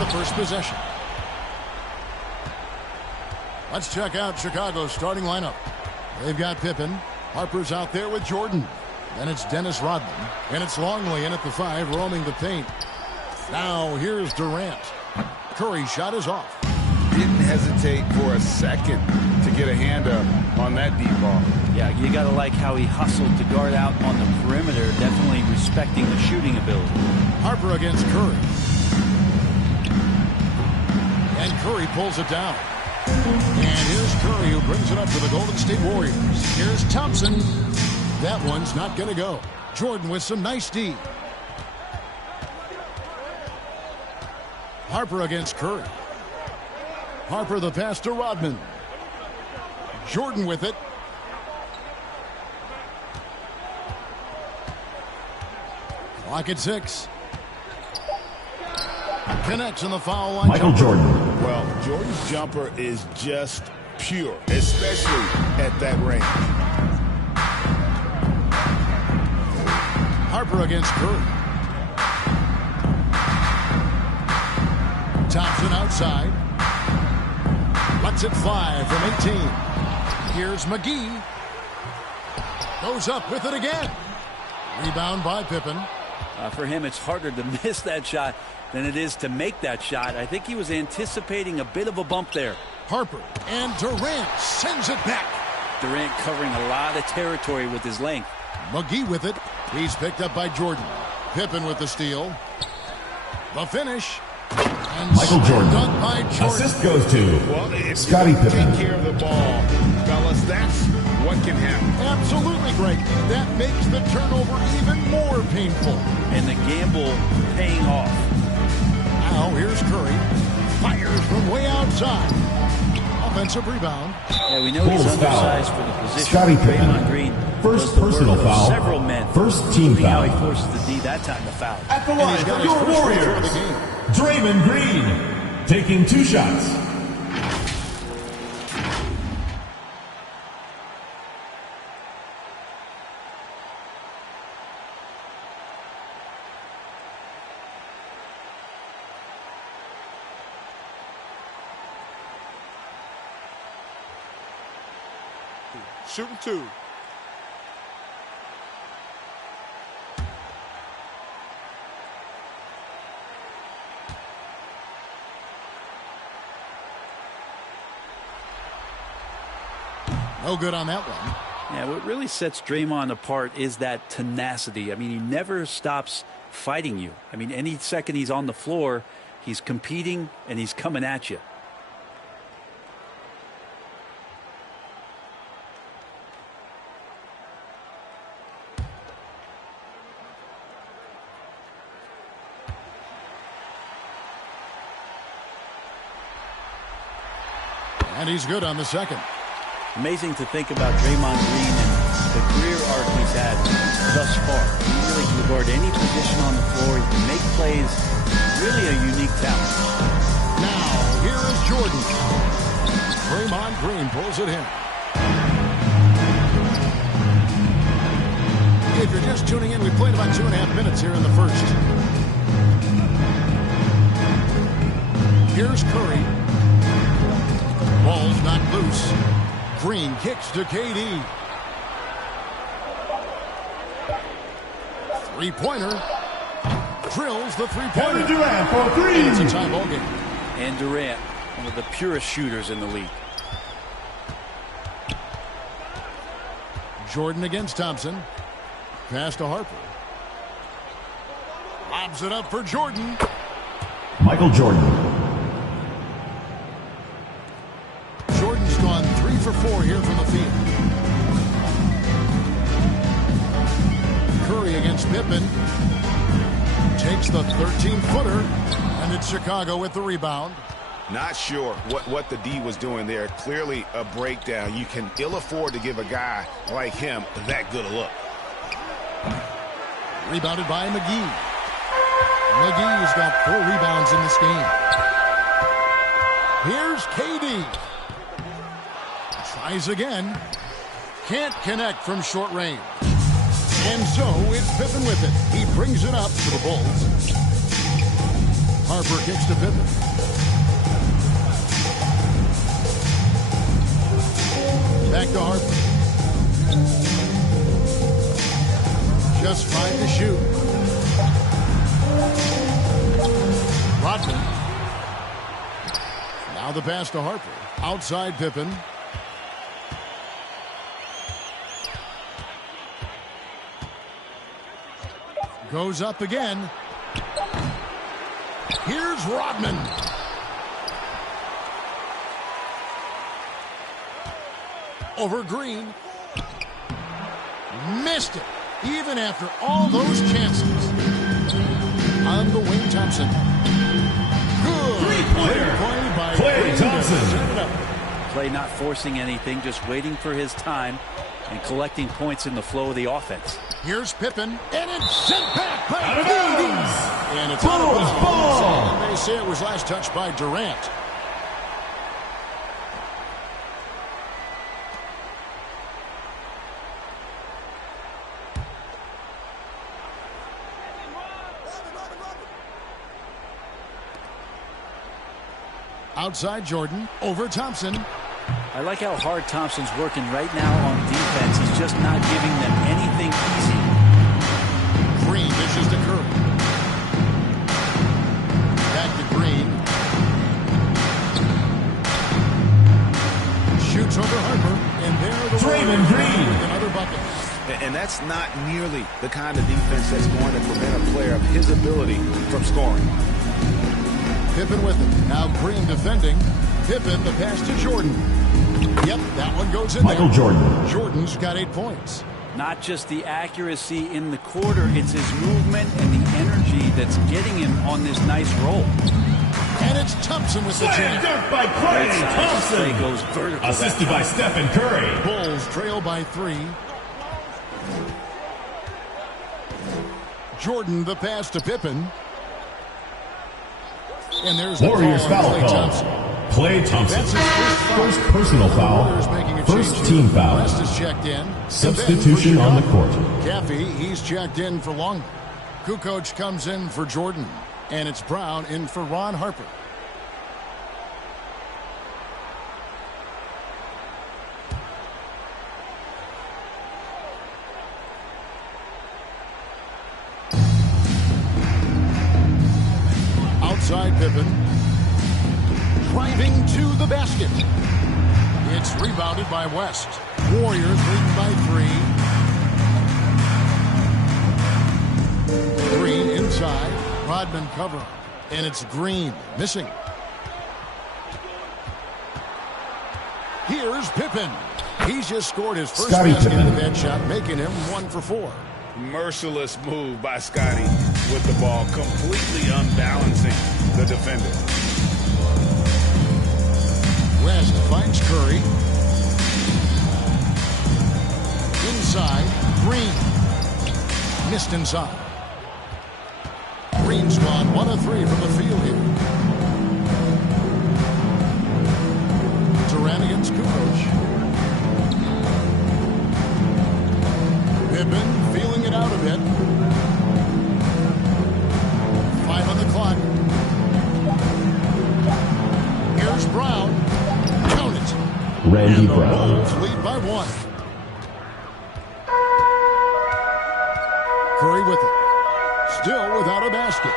the first possession. Let's check out Chicago's starting lineup. They've got Pippen. Harper's out there with Jordan. Then it's Dennis Rodman. And it's Longley in at the 5, roaming the paint. Now here's Durant. Curry's shot is off. Didn't hesitate for a second to get a hand up on that deep ball. Yeah, you got to like how he hustled to guard out on the perimeter, definitely respecting the shooting ability. Harper against Curry. And Curry pulls it down. And here's Curry who brings it up to the Golden State Warriors. Here's Thompson. That one's not going to go. Jordan with some nice D. Harper against Curry. Harper the pass to Rodman. Jordan with it. Clock at 6. Connects in the foul line. Michael Jordan. Well, Jordan's jumper is just pure, especially at that range. Harper against Curry. Thompson outside. Lets it fly from 18. Here's McGee. Goes up with it again. Rebound by Pippen. For him, it's harder to miss that shot than it is to make that shot. I think he was anticipating a bit of a bump there. Harper and Durant sends it back. Durant covering a lot of territory with his length. McGee with it. He's picked up by Jordan. Pippen with the steal. The finish. And Michael Jordan. Done by Jordan. Assist goes to Scottie Pippen. Take care of the ball, fellas. That's what can happen. Absolutely great. That makes the turnover even more painful. And the gamble paying off. Now here's Curry. Fires from way outside. Offensive rebound. Yeah, we know he's Bulls undersized foul. for the position. Scottie Pippen. Draymond Green First does the personal work of foul. Several men. First team including how foul. he forces the D that time to foul. At the And line he's got for his your first free throw of Warriors, the game. Draymond Green, taking 2 shots. Shooting 2. No good on that one. Yeah, what really sets Draymond apart is that tenacity. I mean, he never stops fighting you. I mean, any second he's on the floor, he's competing and he's coming at you. And he's good on the second. Amazing to think about Draymond Green and the career arc he's had thus far. He really can guard any position on the floor. He can make plays. Really a unique talent. Now, here is Jordan. Draymond Green pulls it in. If you're just tuning in, we played about 2.5 minutes here in the first. Here's Curry. Ball's not loose. Green kicks to KD. Three-pointer. Drills the three-pointer. Durant for 3. It's a tie ball game. And Durant, one of the purest shooters in the league. Jordan against Thompson. Pass to Harper. Lobs it up for Jordan. Michael Jordan. Jordan's gone 3 for 4 here from the field. Curry against Pippen. Takes the 13-footer. And it's Chicago with the rebound. Not sure what the D was doing there. Clearly a breakdown. You can ill afford to give a guy like him that good a look. Rebounded by McGee. McGee's got 4 rebounds in this game. Here's KD. Tries again. Can't connect from short range. And so it's Pippen with it. He brings it up to the Bulls. Harper kicks to Pippen. Back to Harper. Just 5 to shoot. Rodman. Now the pass to Harper. Outside Pippen. Goes up again. Here's Rodman. Over Green. Missed it. Even after all those chances. On the wing, Thompson. Good. Three-pointer. Play by Klay Thompson. Klay not forcing anything, just waiting for his time and collecting points in the flow of the offense. Here's Pippen, and it's sent back by Out of Brady. bounds. And it's out of Bulls bounds. ball. And they say it was last touched by Durant. Outside Jordan, over Thompson. I like how hard Thompson's working right now on defense. He's just not giving them anything easy. Green dishes to Curry. Back to Green. Shoots over Harper, and there the Draymond Green. Another bucket. And that's not nearly the kind of defense that's going to prevent a player of his ability from scoring. Pippen with it. Now Green defending. Pippen, the pass to Jordan. Yep, that one goes in Michael there. Jordan. Jordan's got 8 points. Not just the accuracy in the quarter, it's his movement and the energy that's getting him on this nice roll. And it's Thompson with the Slam jam. dunk by Right Klay side, Thompson. Klay goes vertical. Assisted by Stephen Curry. Bulls trail by 3. Jordan, the pass to Pippen. And there's the Warriors call on foul Klay call. Thompson. Klay That's his Thompson. first First personal Warriors foul. making a First change team here. foul. West is checked in. Substitution And then on for the court. Caffey, he's checked in for Longman. Kukoc comes in for Jordan. And it's Brown in for Ron Harper. Outside Pippen. Driving to the basket. It's rebounded by West. Warriors leading by 3. Green inside. Rodman cover. And it's Green missing. Here's Pippen. He's just scored his first Scottie basket Pippen. with that shot, making him 1 for 4. Merciless move by Scottie with the ball, completely unbalancing the defender. West finds Curry. Inside, Green. Missed inside. Green's gone 1 of 3 from the field here. Durant against Kukoc. Pippen feeling it out a bit. 5 on the clock. Here's Brown. Count it. Randy And the Brown. Bulls lead by 1. Curry with it. Still without a basket.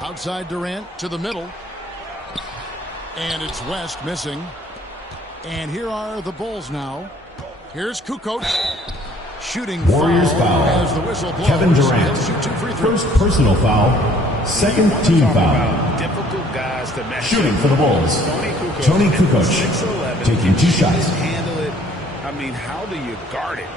Outside Durant to the middle. And it's West missing. And here are the Bulls now. Here's Kukoc. Shooting Warriors foul. as the whistle blows. Kevin Durant. He'll shoot 2 free throws. First personal foul. Second team foul. Difficult guys to match. Shooting for the Bulls. Tony Kukoc 6'11", taking 2 shots. Can't handle it. I mean, how do you guard it?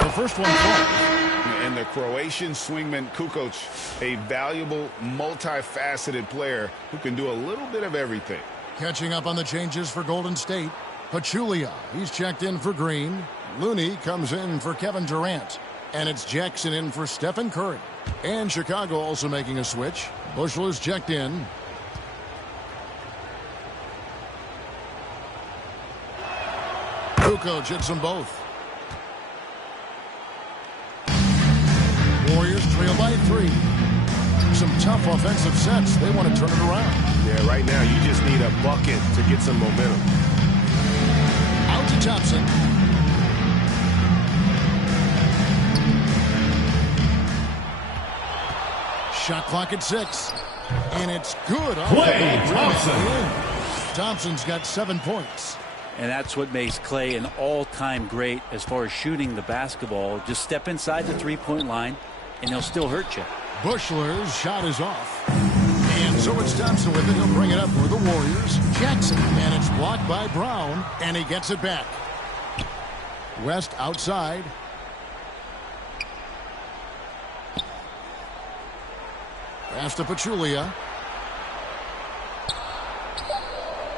The first one falls. And the Croatian swingman Kukoc, a valuable, multifaceted player who can do a little bit of everything. Catching up on the changes for Golden State. Pachulia, he's checked in for Green. Looney comes in for Kevin Durant. And it's Jackson in for Stephen Curry. And Chicago also making a switch. Bushler's checked in. Kukoc hits them both. Warriors trail by 3. Some tough offensive sets. They want to turn it around. Yeah, right now you just need a bucket to get some momentum. Out to Thompson. Shot clock at 6. And it's good. Klay Thompson. Thompson's got 7 points. And that's what makes Klay an all-time great as far as shooting the basketball. Just step inside the three-point line, and he'll still hurt you. Bushler's shot is off. And so it's Thompson with it. He'll bring it up for the Warriors. Jackson. And it's blocked by Brown. And he gets it back. West outside. Pass to Pachulia.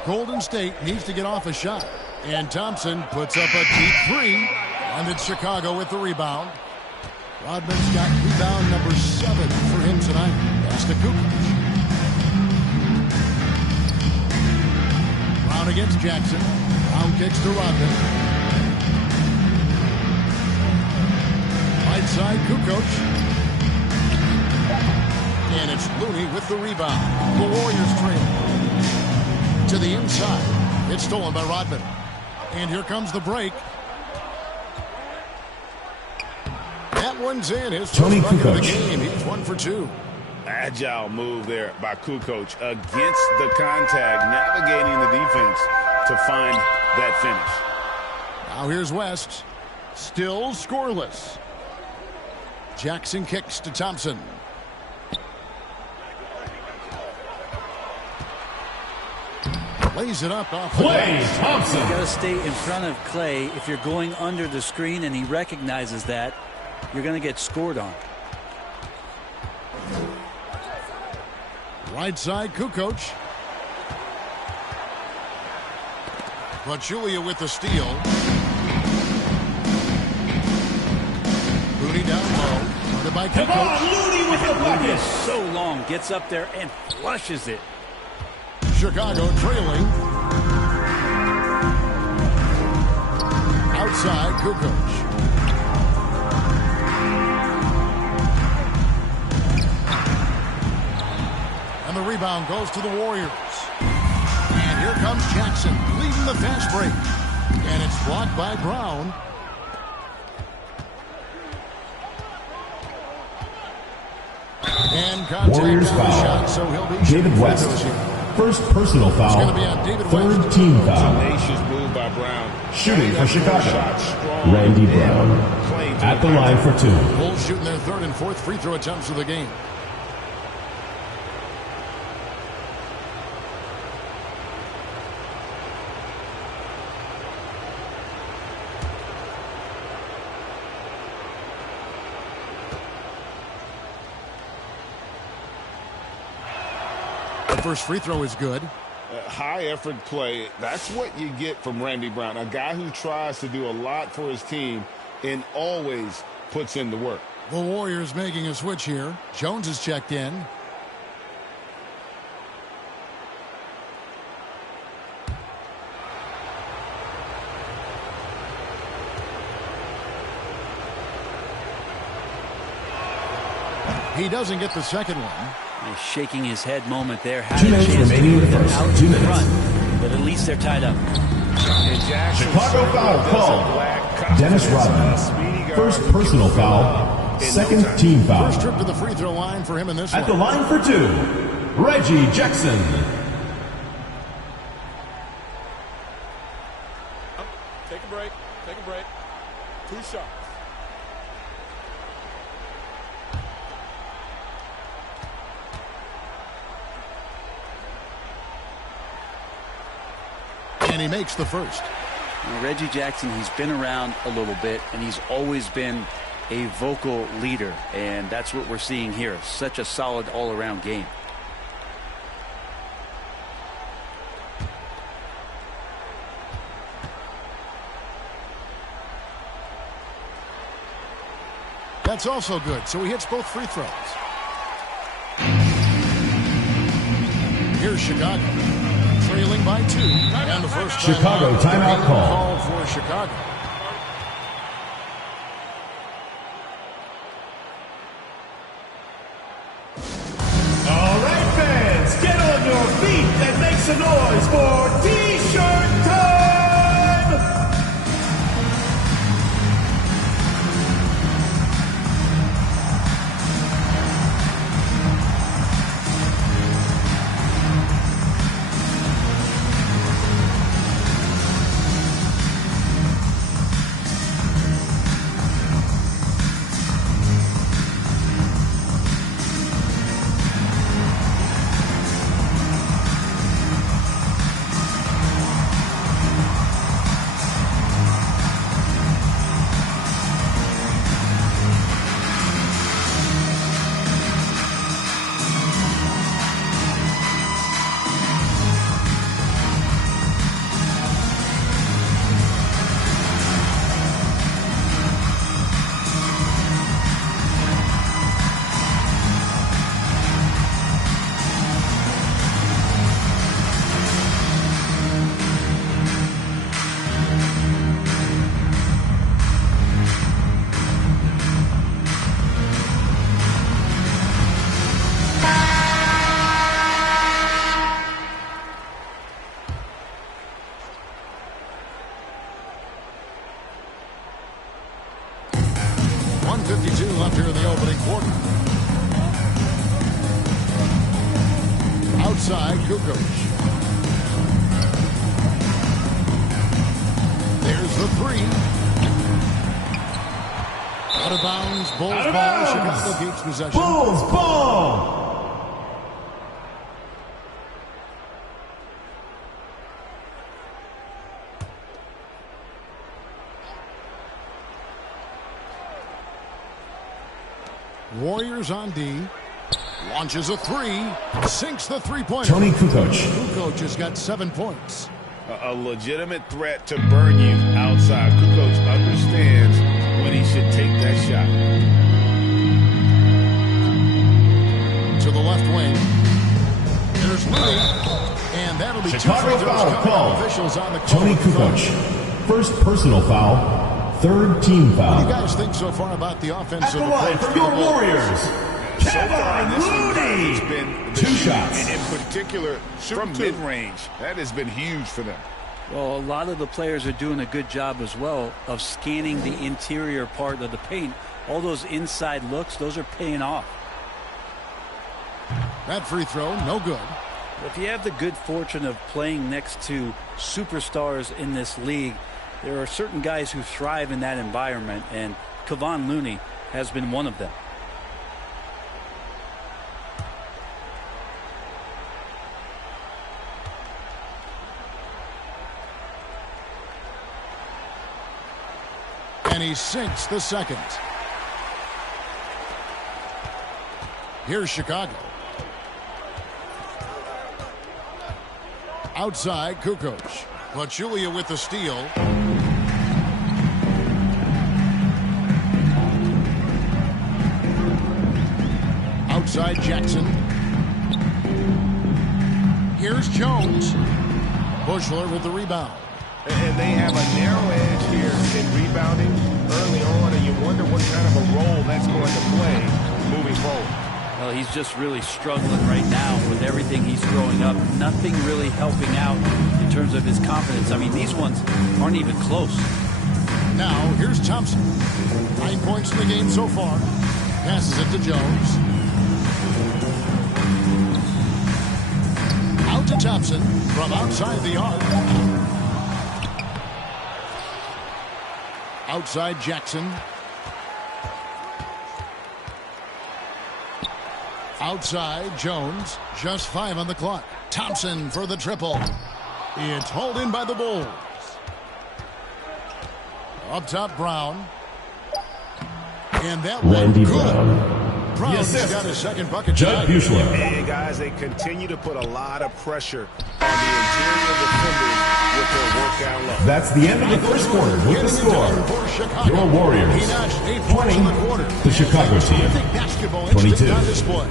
Golden State needs to get off a shot. And Thompson puts up a deep 3. And it's Chicago with the rebound. Rodman's got rebound number 7 for him tonight. Pass to Kukoc. Brown against Jackson. Brown kicks to Rodman. Right side, Kukoc. And it's Looney with the rebound. The Warriors trail. To the inside. It's stolen by Rodman. And here comes the break. That one's in. His first bucket of the game. He's 1 for 2. Agile move there by Kukoc against the contact, navigating the defense to find that finish. Now here's West. Still scoreless. Jackson kicks to Thompson. Lays it up off the Klay glass. Thompson. You got to stay in front of Klay. If you're going under the screen and he recognizes that, you're going to get scored on. Right side, Kukoc. Pachulia with the steal. Looney down low. Guarded by Kukoc. Looney with the Looney bucket. is so long, gets up there and flushes it. Chicago trailing. Outside, Kukoc. And the rebound goes to the Warriors. And here comes Jackson leading the fast break. And it's blocked by Brown. And contact Warriors on the foul. shot, so he'll be David shooting West. free throws here. First personal It's foul. going to be on David Third West. team foul. Tenacious move by Brown. Shooting for Chicago. Shot strong. Randy Brown. Playing to At the line for 2. Bulls shooting their 3rd and 4th free throw attempts of the game. The first free throw is good. High effort play. That's what you get from Randy Brown, a guy who tries to do a lot for his team and always puts in the work. The Warriors making a switch here. Jones is checked in. He doesn't get the second one. He's shaking his head moment there. Had 2 a minutes chance to remaining in put the them first. out 2 in minutes. front, but at least they're tied up. And Jackson Chicago foul does called. a black Dennis confidence, a speedy Rodman. guard First who can personal bring foul. up in no Second time. team foul. First trip to the free throw line for him in this At the one. line for 2. Reggie Jackson. Take a break. Take a break. 2 shots. And he makes the first. Now, Reggie Jackson, he's been around a little bit, and he's always been a vocal leader, and that's what we're seeing here. Such a solid all-around game. That's also good, so he hits both free throws. Here's Chicago, trailing by 2. And the first Chicago timeout call for Chicago. All right, fans, get on your feet and make some noise for T-shirt time! Left here in the opening quarter. Outside, Kukoc. There's the 3. Out of bounds, Bulls ball. Chicago keeps possession. Bulls ball! Warriors on D. Launches a 3. Sinks the three-pointer. Tony Kukoc. Kukoc has got 7 points. A legitimate threat to burn you outside. Kukoc understands when he should take that shot. To the left wing. There's Looney. And that'll be Chicago 2 free throws foul call. Officials on the call. Tony Kukoc. First personal foul. Third team foul. What do you guys think so far about the offensive approach for to your the Bulls? Warriors, Kevin Looney. It's been 2 shots. in particular from mid-range. That has been huge for them. Well, a lot of the players are doing a good job as well of scanning the interior part of the paint. All those inside looks, those are paying off. That free throw, no good. If you have the good fortune of playing next to superstars in this league, there are certain guys who thrive in that environment, and Kevon Looney has been one of them. And he sinks the second. Here's Chicago. Outside, Kukoc. Pachulia with the steal. Outside, Jackson. Here's Jones. Bushler with the rebound. And they have a narrow edge here in rebounding early on, and you wonder what kind of a role that's going to play moving forward. Well, he's just really struggling right now with everything he's throwing up. Nothing really helping out in terms of his confidence. I mean, these ones aren't even close. Now, here's Thompson. 9 points in the game so far. Passes it to Jones. Out to Thompson from outside the arc. Outside Jackson. Outside Jones. Just 5 on the clock. Thompson for the triple. It's hauled in by the Bulls. Up top, Brown. And that Randy one good. Brown. Brown's got his second bucket. Judd Bushler. And guys, they continue to put a lot of pressure on the interior defenders with their work down low. That's the end of the first quarter with the score. Your Warriors, 20, the Chicago team, 22. On display.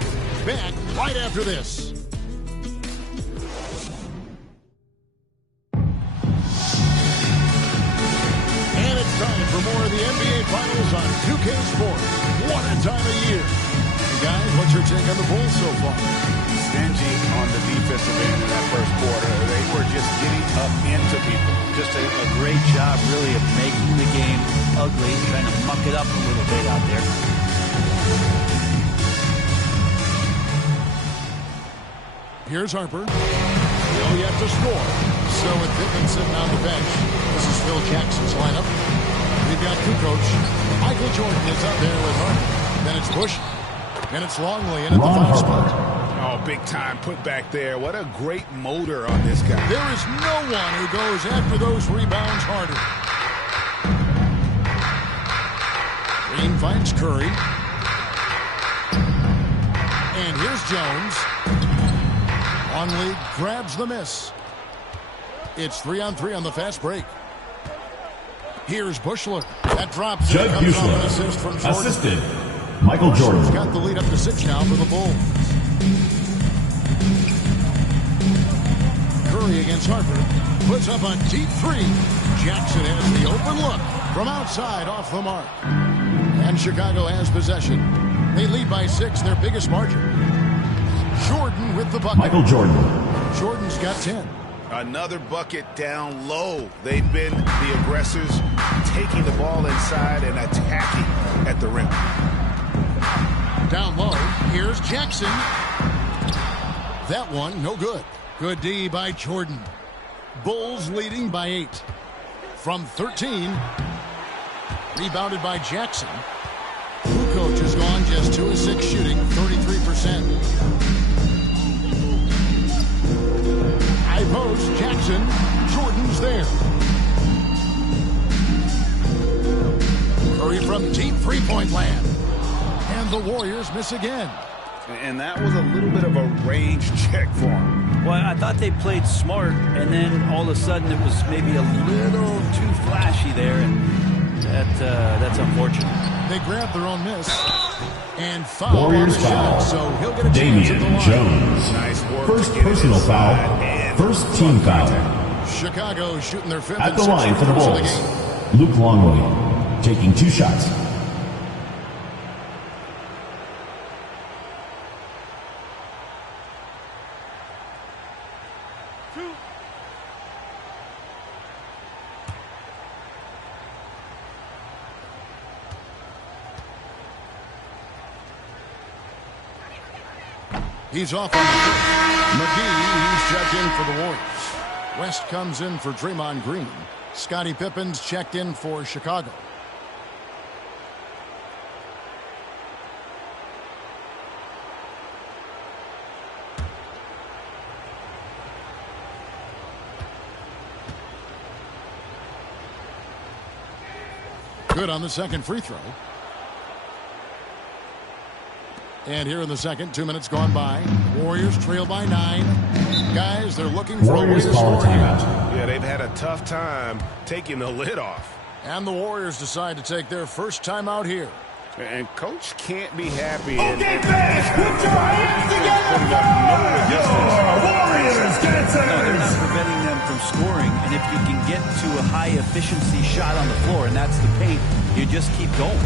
Back right after this. And it's time for more of the NBA Finals on 2K Sports. What a time of year. And guys, what's your take on the Bulls so far? Stingy on the defensive end in that first quarter. They were just getting up into people. Just a great job, really, of making the game ugly, trying to muck it up a little bit out there. Here's Harper. Still yet to score. So with Pippen sitting on the bench, this is Phil Jackson's lineup. We've got Kukoc. Michael Jordan is up there with Harper. Then it's Bush. And it's Longley in at the 5 spot. Oh, big time put back there. What a great motor on this guy. There is no one who goes after those rebounds harder. Green finds Curry. And here's Jones. Longley grabs the miss. It's 3-on-3 on the fast break. Here's Bushler. That drops. Jud Bushler, an assist from Jordan. assisted Michael Jordan. Bushler's got the lead up to 6 now for the Bulls. Curry against Harper. Puts up a deep 3. Jackson has the open look from outside off the mark. And Chicago has possession. They lead by 6, their biggest margin. Jordan with the bucket. Michael Jordan. Jordan's got 10. Another bucket down low. They've been the aggressors, taking the ball inside and attacking at the rim. Down low, here's Jackson. That one, no good. Good D by Jordan. Bulls leading by 8. From 13. Rebounded by Jackson. Kukoc has gone just 2 of 6 shooting, 33%. High post, Jackson. Jordan's there. Curry from deep 3-point land. And the Warriors miss again. And that was a little bit of a range check for him. Well, I thought they played smart, and then all of a sudden it was maybe a little too flashy there, and that's unfortunate. They grabbed their own miss. And foul Warriors on the foul. shot, so he'll get a chance at the Damian line. Jones. Nice work First to get personal it inside foul. and First team foul. Chicago shooting their 5th At and the 6th line for the free throws of Bulls, game. Luke Longley taking 2 shots. He's off on the field. McGee, he's checked in for the Warriors. West comes in for Draymond Green. Scottie Pippen's checked in for Chicago. Good on the second free throw. And here in the second, 2 minutes gone by. Warriors trail by 9. Guys, they're looking for Warriors a way to call a score here. timeout. Yeah, they've had a tough time taking the lid off. And the Warriors decide to take their first time out here. And Coach can't be happy. Okay, fans, put your hands together for your Warriors No, they're not dancers. preventing them from scoring, and if you can get to a high-efficiency shot on the floor, and that's the paint, you just keep going.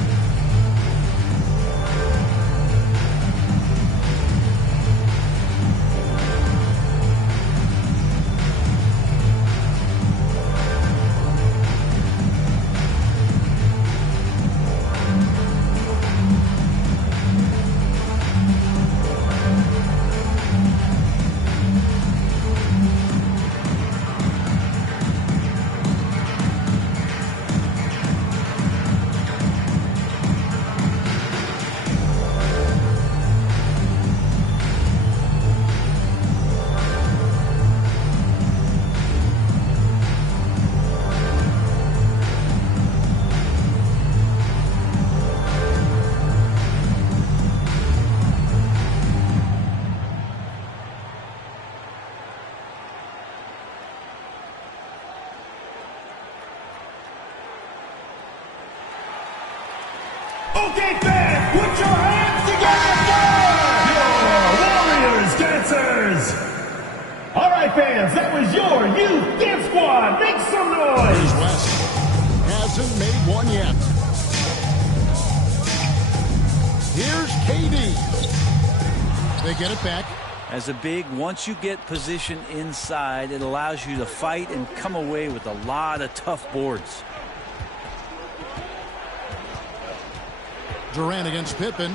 Okay, fans, put your hands together for your Warriors dancers. All right, fans, that was your youth dance squad. Make some noise. Here's West. Hasn't made one yet. Here's KD. They get it back. As a big, once you get position inside, it allows you to fight and come away with a lot of tough boards. Durant against Pippen.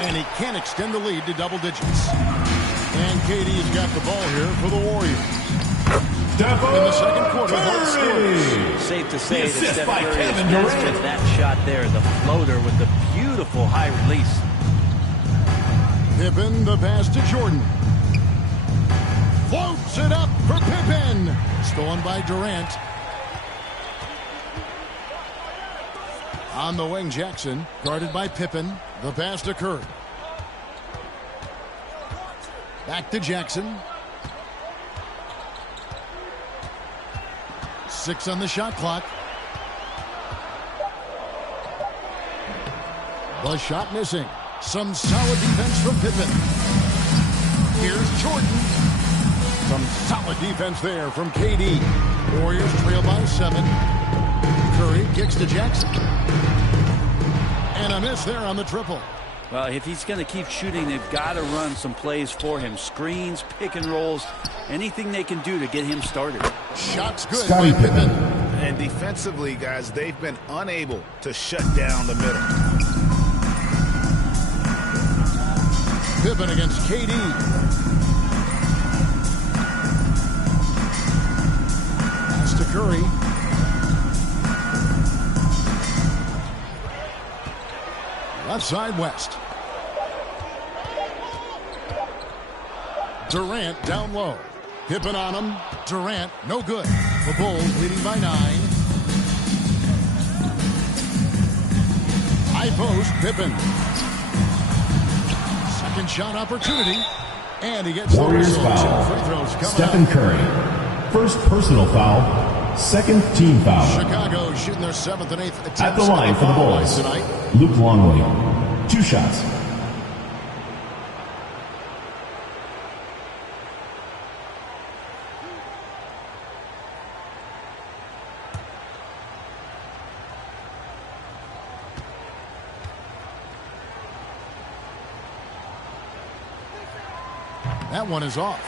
And he can't extend the lead to double digits. And KD's got the ball here for the Warriors. In the second quarter, both scores. Safe to say that Steph Curry has mastered that shot there, the floater with the beautiful high release. Pippen, the pass to Jordan. Floats it up for Pippen. Stolen by Durant. On the wing, Jackson, guarded by Pippen. The pass to Curry. Back to Jackson. 6 on the shot clock. The shot missing. Some solid defense from Pippen. Here's Jordan. Some solid defense there from KD. Warriors trail by 7. Curry kicks to Jackson. And a miss there on the triple. Well, if he's going to keep shooting, they've got to run some plays for him. Screens, pick and rolls, anything they can do to get him started. Shots good by Pippen. And defensively, guys, they've been unable to shut down the middle. Pippen against KD. Pass to Curry. Left side, West. Durant down low. Pippen on him. Durant, no good. The Bulls leading by 9. High post, Pippen. Second shot opportunity. And he gets Warriors the foul. free throws coming Stephen up. Curry. First personal foul. Second team foul. Chicago shooting their 7th and 8th attempts At the line for the foul line Bulls, tonight. Luke Longley. 2 shots. That one is off.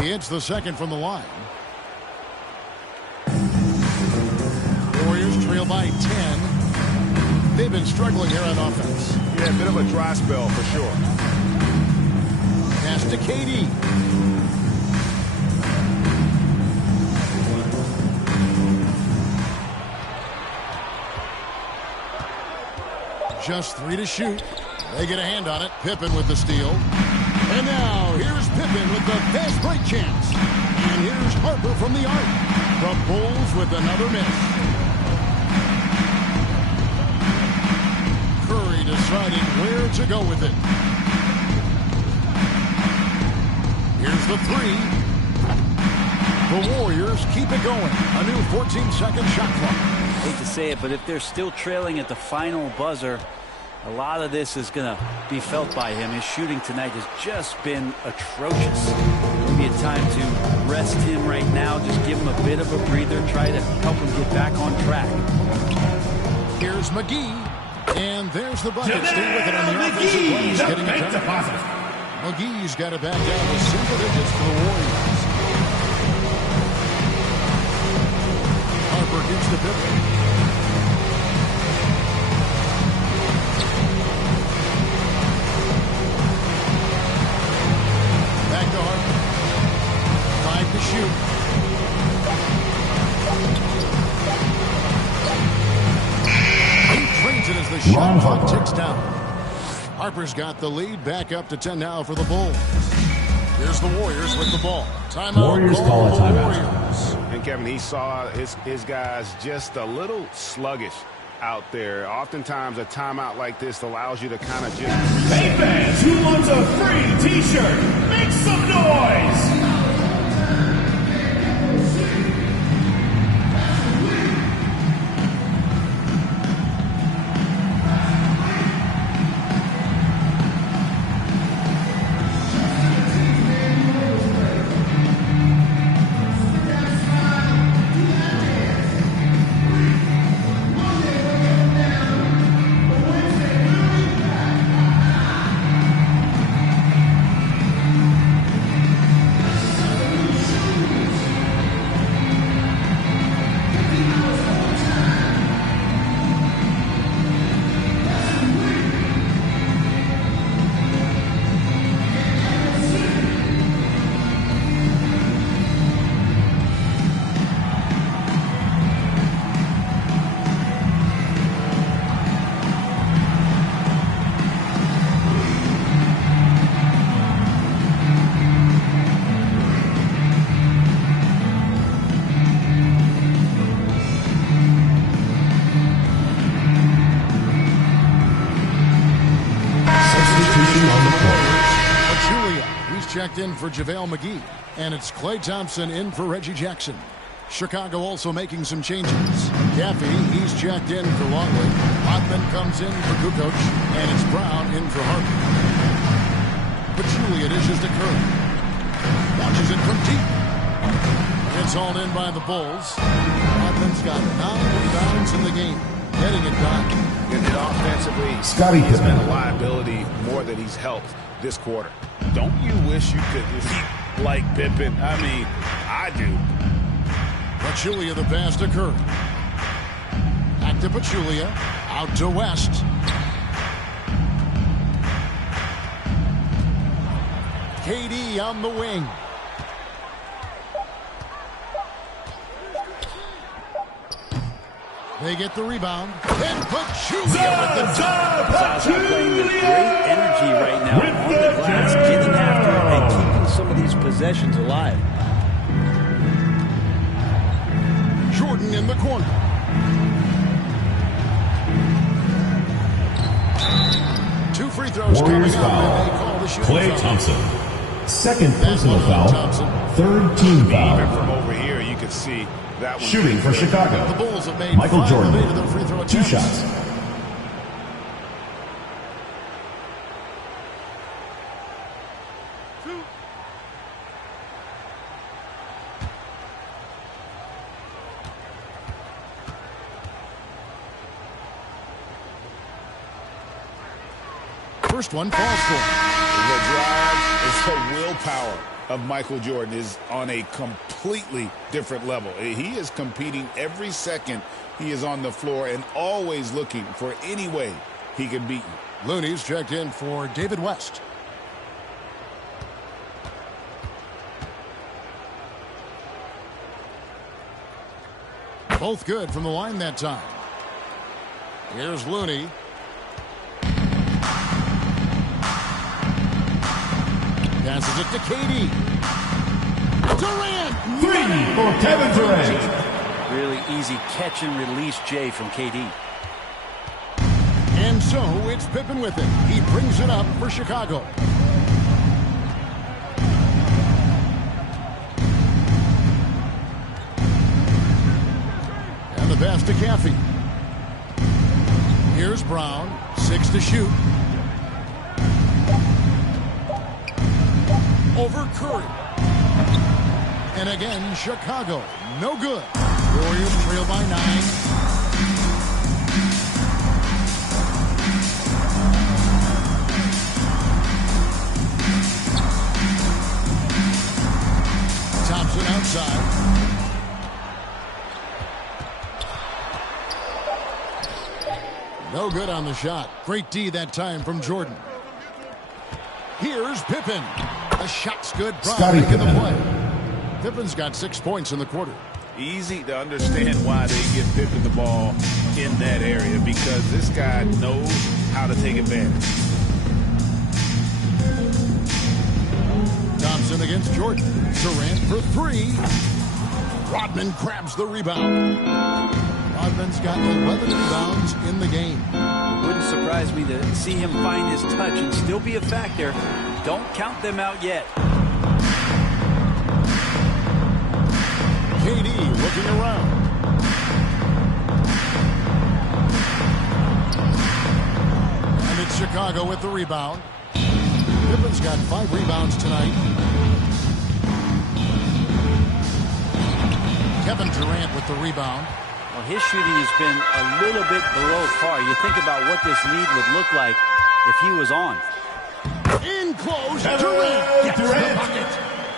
He hits the second from the line. Warriors trail by 10. They've been struggling here on offense. Yeah, a bit of a dry spell for sure. Pass to KD. Just 3 to shoot. They get a hand on it. Pippen with the steal. And now here's Pippen with the fast break chance. And here's Harper from the arc. The Bulls with another miss. Curry deciding where to go with it. Here's the 3. The Warriors keep it going. A new 14-second shot clock. Hate to say it, but if they're still trailing at the final buzzer, a lot of this is going to be felt by him. His shooting tonight has just been atrocious. Maybe a time to rest him right now, just give him a bit of a breather, try to help him get back on track. Here's McGee, and there's the bucket. Stay with it on the offensive plays, getting it done. McGee's got it back down to single digits for the Warriors. Harper gets the Pippen. Back to Harper. 5 to shoot. He trains it as the shot clock ticks down. Harper's got the lead. Back up to 10 now for the Bulls. Here's the Warriors with the ball. Timeout. Warriors call a timeout. Warriors. And Kevin, he saw his guys just a little sluggish out there. Oftentimes a timeout like this allows you to kind of just... Hey fans, who wants a free t-shirt? Make some noise! Checked in for JaVale McGee. And it's Klay Thompson in for Reggie Jackson. Chicago also making some changes. Caffey, he's checked in for Longley. Rodman comes in for Kukoc. And it's Brown in for Harden. Pachulia dishes to Curry. Launches it from deep. It's hauled in by the Bulls. Rodman's got 9 rebounds in the game. Getting it back. And offensively, Scottie he's been Pippen. a liability more than he's helped this quarter. Don't you wish you could be like Pippen? I mean, I do. Pachulia the pass to Curry. Back to Pachulia. Out to West. KD on the wing. They get the rebound. And Pachulia with the top. Zaza playing with great energy right now on the glass, getting after it and keeping some of these possessions alive. Jordan in the corner. Two free throws Warriors coming up, foul. and they call the shooting Klay foul. Thompson. Second personal Klay foul. Thompson. Third team Even foul. from over here, you could see that one. Shooting for The Chicago. Bulls have made Michael 5 Jordan. of 8 of their free throw 2 attempts. shots. First one falls for him. The drive is the willpower of Michael Jordan is on a completely different level. He is competing every second he is on the floor and always looking for any way he can beat you. Looney's checked in for David West. Both good from the line that time. Here's Looney. Passes it to KD. Durant. 3 for Kevin Durant. Really easy catch and release, Jay, from KD. And so it's Pippen with it. He brings it up for Chicago. And the pass to Caffey. Here's Brown. 6 to shoot. Over Curry. And again, Chicago. No good. Warriors trail by 9. Thompson outside. No good on the shot. Great D that time from Jordan. Here's Pippen. The shot's good. Brown Scottie making the Pippen. play. Pippen's got 6 points in the quarter. Easy to understand why they give Pippen the ball in that area, because this guy knows how to take advantage. Thompson Thompson against Jordan. Durant for three. Rodman grabs the rebound. Rodman's got 11 rebounds in the game. It wouldn't surprise me to see him find his touch and still be a factor. Don't count them out yet. KD looking around. And it's Chicago with the rebound. Pippen's got 5 rebounds tonight. Kevin Durant with the rebound. Well, his shooting has been a little bit below par. You think about what this lead would look like if he was on. In close, Durant gets the bucket.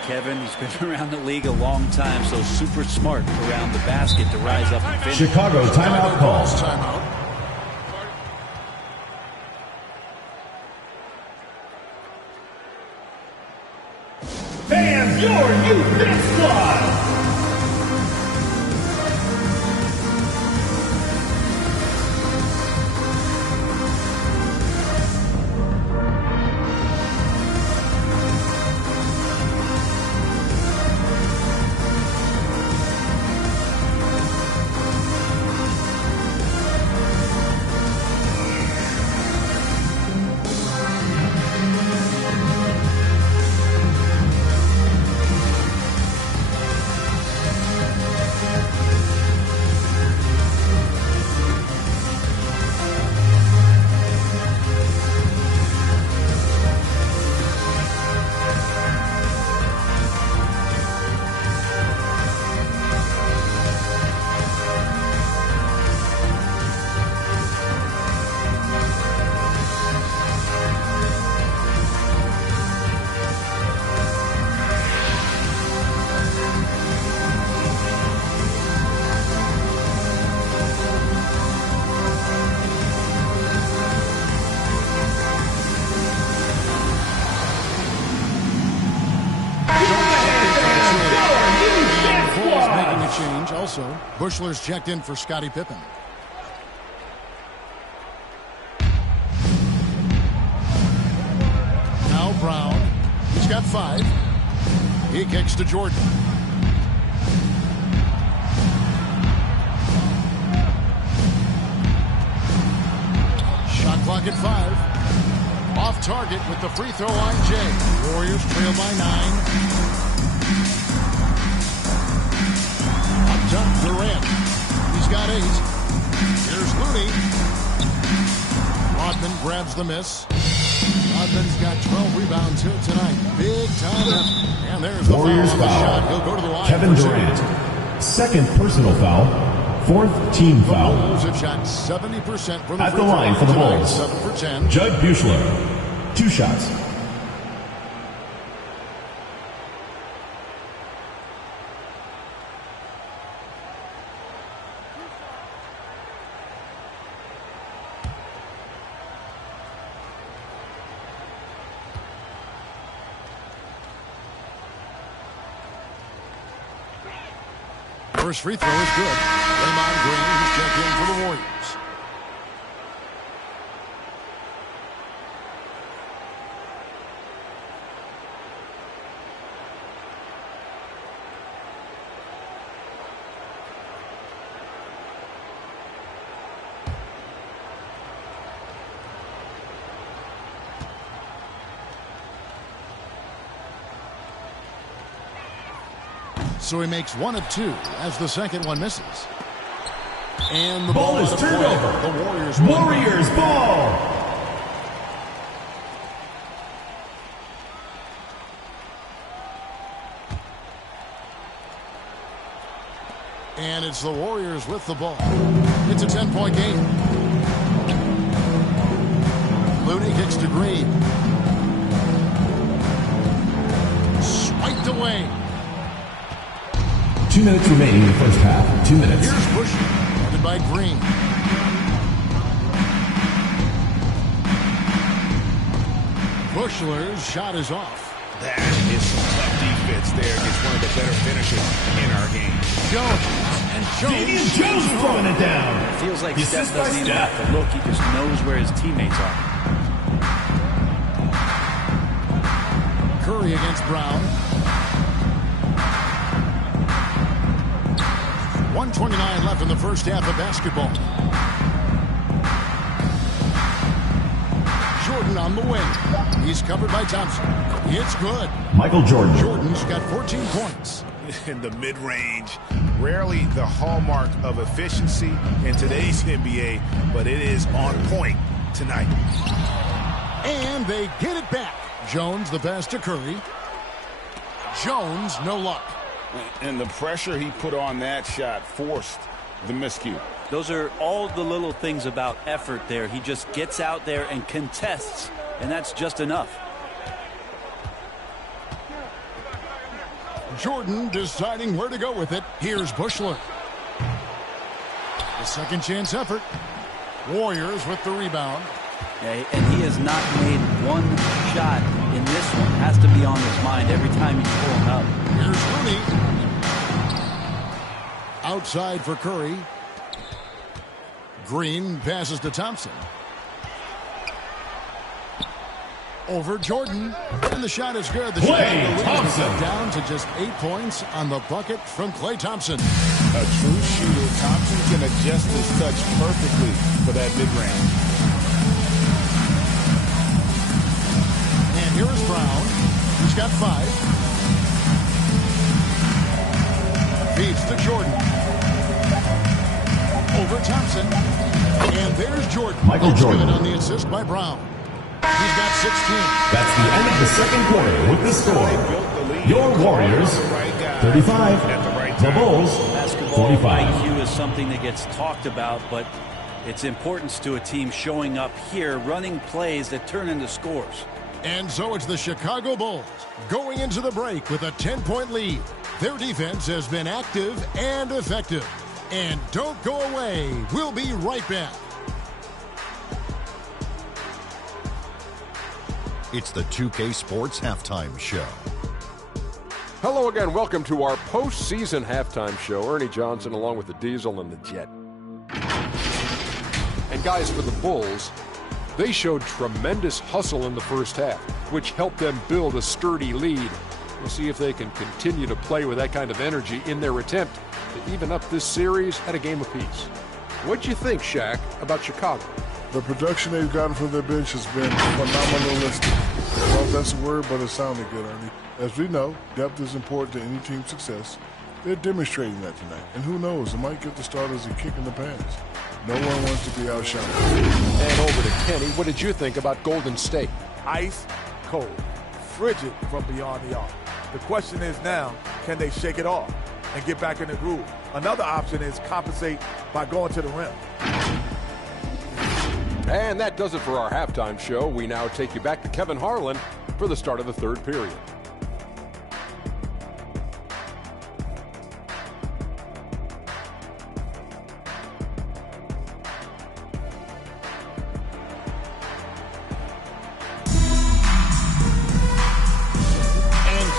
Kevin, he's been around the league a long time, so super smart around the basket to rise up and finish. Chicago timeout calls. Timeout. Fans, your youth next squad. Also, Bushler's checked in for Scottie Pippen. Now Brown. He's got 5. He kicks to Jordan. Shot clock at 5. Off target with the free throw line, Jay. Warriors trail by 9. Durant. He's got 8. Here's Looney. Rodman grabs the miss. Rodman's got 12 rebounds here tonight. Big time effort. And there's the Warriors foul on the foul. shot. He'll go to the line. Kevin for 2. Durant. Second personal foul. 4th team The foul. Bulls have shot 70% from the At free the throw line for the tonight. Bulls. 7 for 10. Judd Buechler. 2 shots. First free throw is good. Draymond Green, who's checked in for the Warriors. So he makes 1 of 2 as the second one misses. And the Ball is at turned play. over. The Warriors. Warriors ball. And it's the Warriors with the ball. It's a 10-point game. Looney kicks to Green. Swiped away. 2 minutes remaining in the first half. 2 minutes. Here's Bush, guarded by Green. Bushler's shot is off. That is some tough defense there against one of the better finishers in our game. Jones. And Damian Jones. Jones throwing it down. It feels like The Steph assist by doesn't even Steph. have to look. He just knows where his teammates are. Curry against Brown. 1:29 left in the first half of basketball. Jordan on the wing. He's covered by Thompson. It's good. Michael Jordan. Jordan's got 14 points. In the mid-range, rarely the hallmark of efficiency in today's NBA, but it is on point tonight. And they get it back. Jones, the pass to Curry. Jones, no luck. And the pressure he put on that shot forced the miscue. Those are all the little things about effort there. He just gets out there and contests, and that's just enough. Jordan deciding where to go with it. Here's Buechler. The second chance effort. Warriors with the rebound. Yeah, and he has not made one shot in this one. Has to be on his mind every time he's pulling up. Here's Looney. Outside for Curry. Green passes to Thompson. Over Jordan. And the shot is good. The Klay Thompson. Cut down to just 8 points on the bucket from Klay Thompson. A true shooter, Thompson can adjust his touch perfectly for that mid-range. And here is Brown. He's got 5. Feeds to Jordan. Over Thompson. And there's Jordan. Michael It's Jordan. good on the assist by Brown. He's got 16. That's the end of the second quarter with the score. Your Warriors, 35. The Bulls, Basketball 45. IQ is something that gets talked about, but its importance to a team showing up here, running plays that turn into scores. And so it's the Chicago Bulls going into the break with a 10-point lead. Their defense has been active and effective. And don't go away. We'll be right back. It's the 2K Sports Halftime Show. Hello again. Welcome to our postseason halftime show. Ernie Johnson along with the Diesel and the Jet. And guys, for the Bulls, they showed tremendous hustle in the first half, which helped them build a sturdy lead. We'll see if they can continue to play with that kind of energy in their attempt to even up this series at a game apiece. What'd you think, Shaq, about Chicago? The production they've gotten from their bench has been phenomenalistic. I don't know if that's a word, but it sounded good, Ernie. As we know, depth is important to any team's success. They're demonstrating that tonight. And who knows, it might give the starters a kick in the pants. No one wants to be outshone. And over to Kenny. What did you think about Golden State? Ice cold, frigid from beyond the arc. The question is now, can they shake it off and get back in the groove? Another option is compensate by going to the rim. And that does it for our halftime show. We now take you back to Kevin Harlan for the start of the third period.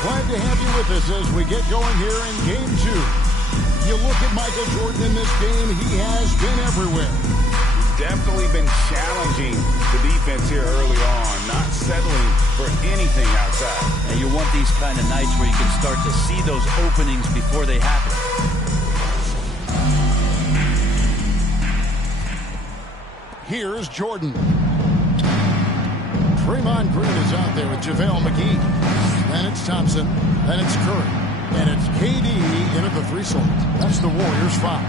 Glad to have you with us as we get going here in Game 2. You look at Michael Jordan in this game, he has been everywhere. Definitely been challenging the defense here early on, not settling for anything outside. And you want these kind of nights where you can start to see those openings before they happen. Here's Jordan. Draymond Green is out there with JaVale McGee. Then it's Thompson. Then it's Curry. And it's KD in at the 3 slot. That's the Warriors foul.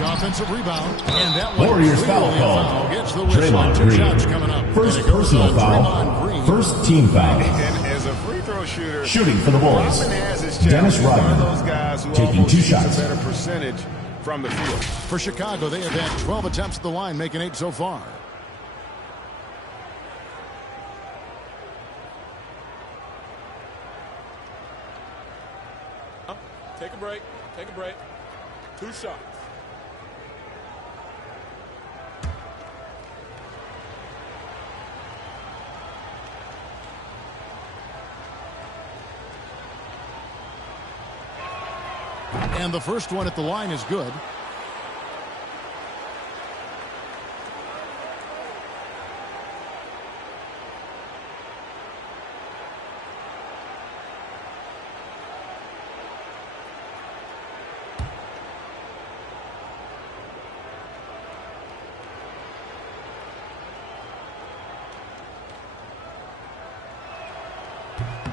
The offensive rebound. And that Warriors foul call. Gets the whistle. Draymond 2 Green. shots coming up. First And it goes personal on foul. Draymond Green. First team foul. And as a free throw shooter, Shooting for the Bulls. Rodman has his challenge. Dennis He's one of Rodman. those guys who Taking almost 2 shoots shots. a better percentage from the field. For Chicago, they have had 12 attempts at the line, making 8 so far. Take a break. Take a break. 2 shots. And the first one at the line is good.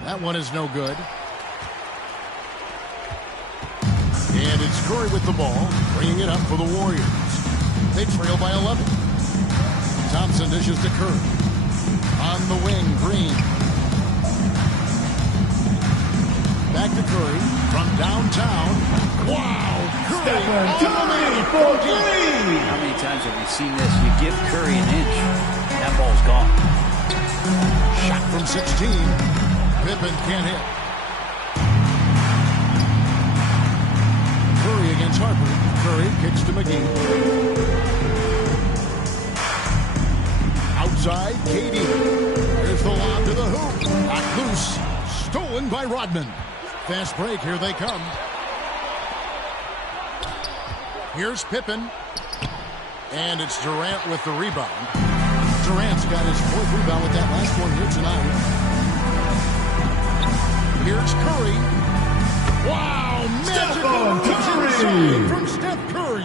That one is no good. And it's Curry with the ball, bringing it up for the Warriors. They trail by 11. Thompson dishes to Curry. On the wing, Green. Back to Curry from downtown. Wow! Curry for three! How many times have we seen this? You give Curry an inch, that ball's gone. Shot from 16. Pippen can't hit. Curry against Harper. Curry kicks to McGee. Outside, KD. Here's the lob to the hoop. Not loose. Stolen by Rodman. Fast break. Here they come. Here's Pippen. And it's Durant with the rebound. Durant's got his 4th rebound with that last one here tonight. Here's Curry. Wow, magical from Steph Curry.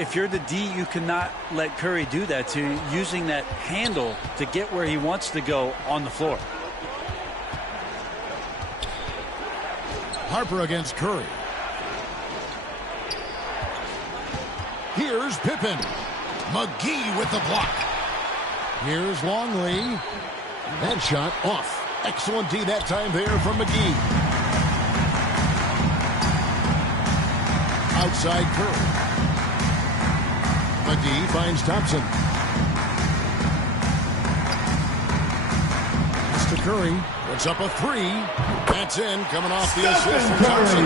If you're the D, you cannot let Curry do that to you, using that handle to get where he wants to go on the floor. Harper against Curry. Here's Pippen. McGee with the block. Here's Longley. That shot off. Excellent D that time there from McGee. Outside Curry. McGee finds Thompson. Mr. Curry puts up a 3. That's in, coming off the assist from Thompson.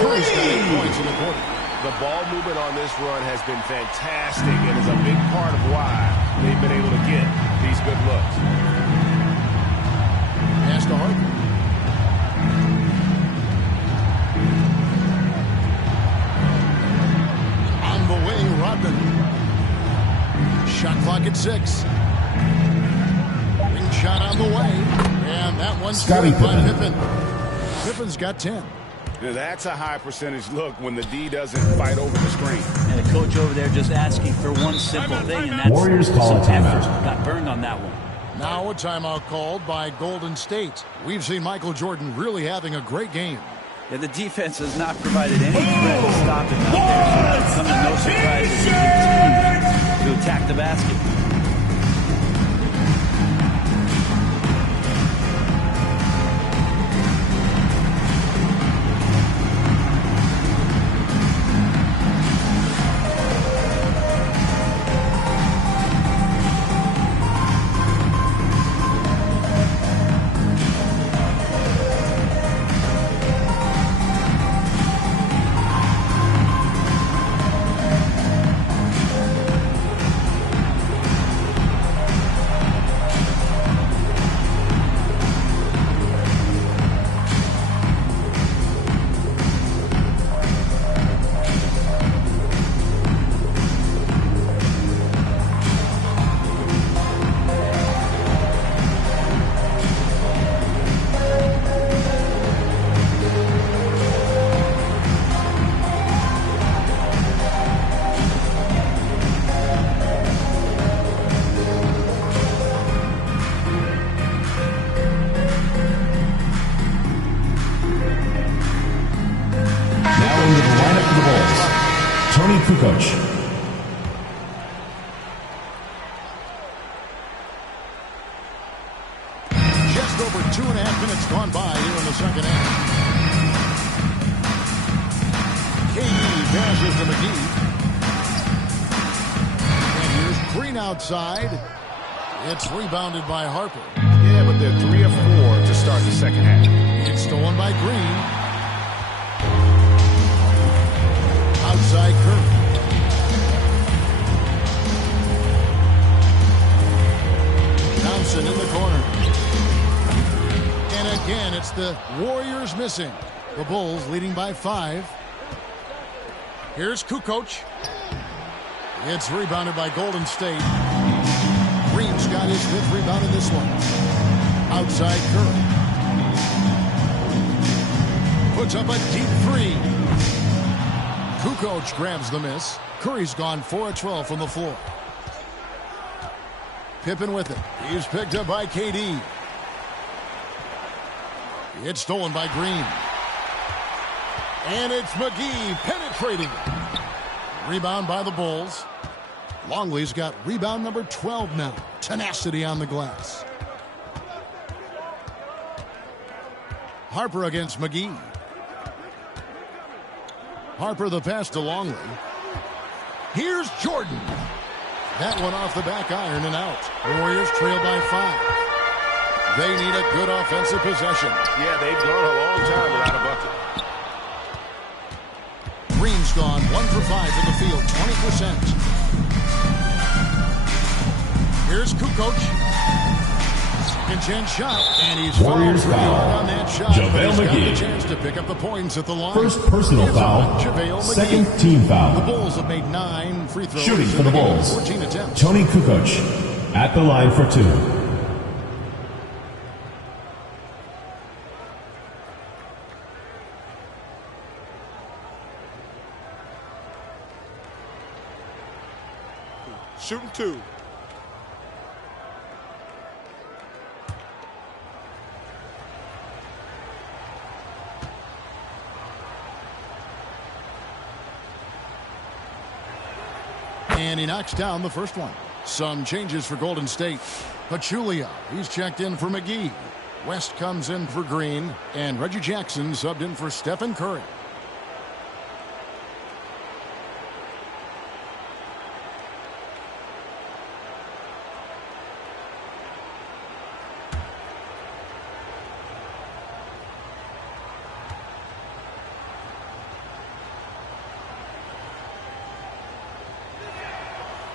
Curry's got 8 points in the quarter. The ball movement on this run has been fantastic and is a big part of why they've been able to get these good looks. Pass to Harper. On the wing, Rodman. Shot clock at 6. Ring shot on the way. And that one's good by Pippen. Pippen's got 10. That's a high percentage look when the D doesn't fight over the screen. And the coach over there just asking for one simple thing, and that's Warriors call some a timeout. effort. Got burned on that one. Now a timeout called by Golden State. We've seen Michael Jordan really having a great game. Yeah, the defense has not provided any threat to stop him out there, so it comes as no surprise as he continues to attack the basket. Toni Kukoc. Just over 2.5 minutes gone by here in the second half. KD passes to McGee. And here's Green outside. It's rebounded by Harper. Yeah, but they're 3 of 4 to start the second half. It's stolen by Green. Outside Curry. Thompson in the corner. And again, it's the Warriors missing. The Bulls leading by 5. Here's Kukoc. It's rebounded by Golden State. Green's got his 5th rebound in this one. Outside Curry. Puts up a deep 3. Kukoc grabs the miss. Curry's gone 4 of 12 from the floor. Pippen with it. He's picked up by KD. It's stolen by Green. And it's McGee penetrating. Rebound by the Bulls. Longley's got rebound number 12 now. Tenacity on the glass. Harper against McGee. Harper the pass to Longley. Here's Jordan. That one off the back iron and out. Warriors trail by 5. They need a good offensive possession. Yeah, they've gone a long time without a bucket. Green's gone 1 for 5 in the field, 20%. Here's Kukoc. Second chance shot, and he's Warriors foul on that shot. JaVale He's got McGee. the chance to pick up the points at the line. First personal foul. Second team The foul. Bulls have made 9 free throws. Shooting for the Bulls. 14 attempts. Tony Kukoc at the line for 2. Shooting 2. And he knocks down the first one. Some changes for Golden State. Pachulia, he's checked in for McGee. West comes in for Green. And Reggie Jackson subbed in for Stephen Curry.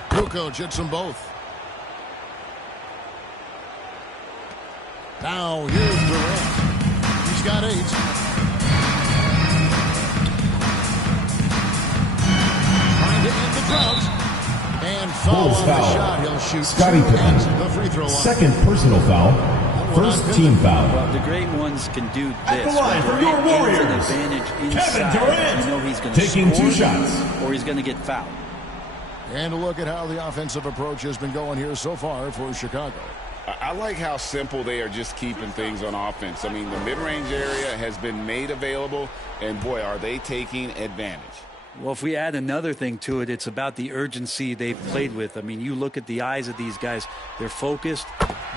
Kukoc hits them both. Now here's Durant. He's got 8. Trying to end the drought. And foul Bulls on the foul. shot. He'll shoot Scottie Pippen. the free throw line. Second personal foul. First team foul. Well, the great ones can do this. At the line When for your Durant gains Warriors, an advantage inside, Kevin Durant. you know he's going to Taking score 2 shots. or he's going to get fouled. And a look at how the offensive approach has been going here so far for Chicago. I like how simple they are just keeping things on offense. I mean, the mid-range area has been made available, and boy, are they taking advantage. Well, if we add another thing to it, it's about the urgency they've played with. I mean, you look at the eyes of these guys. They're focused,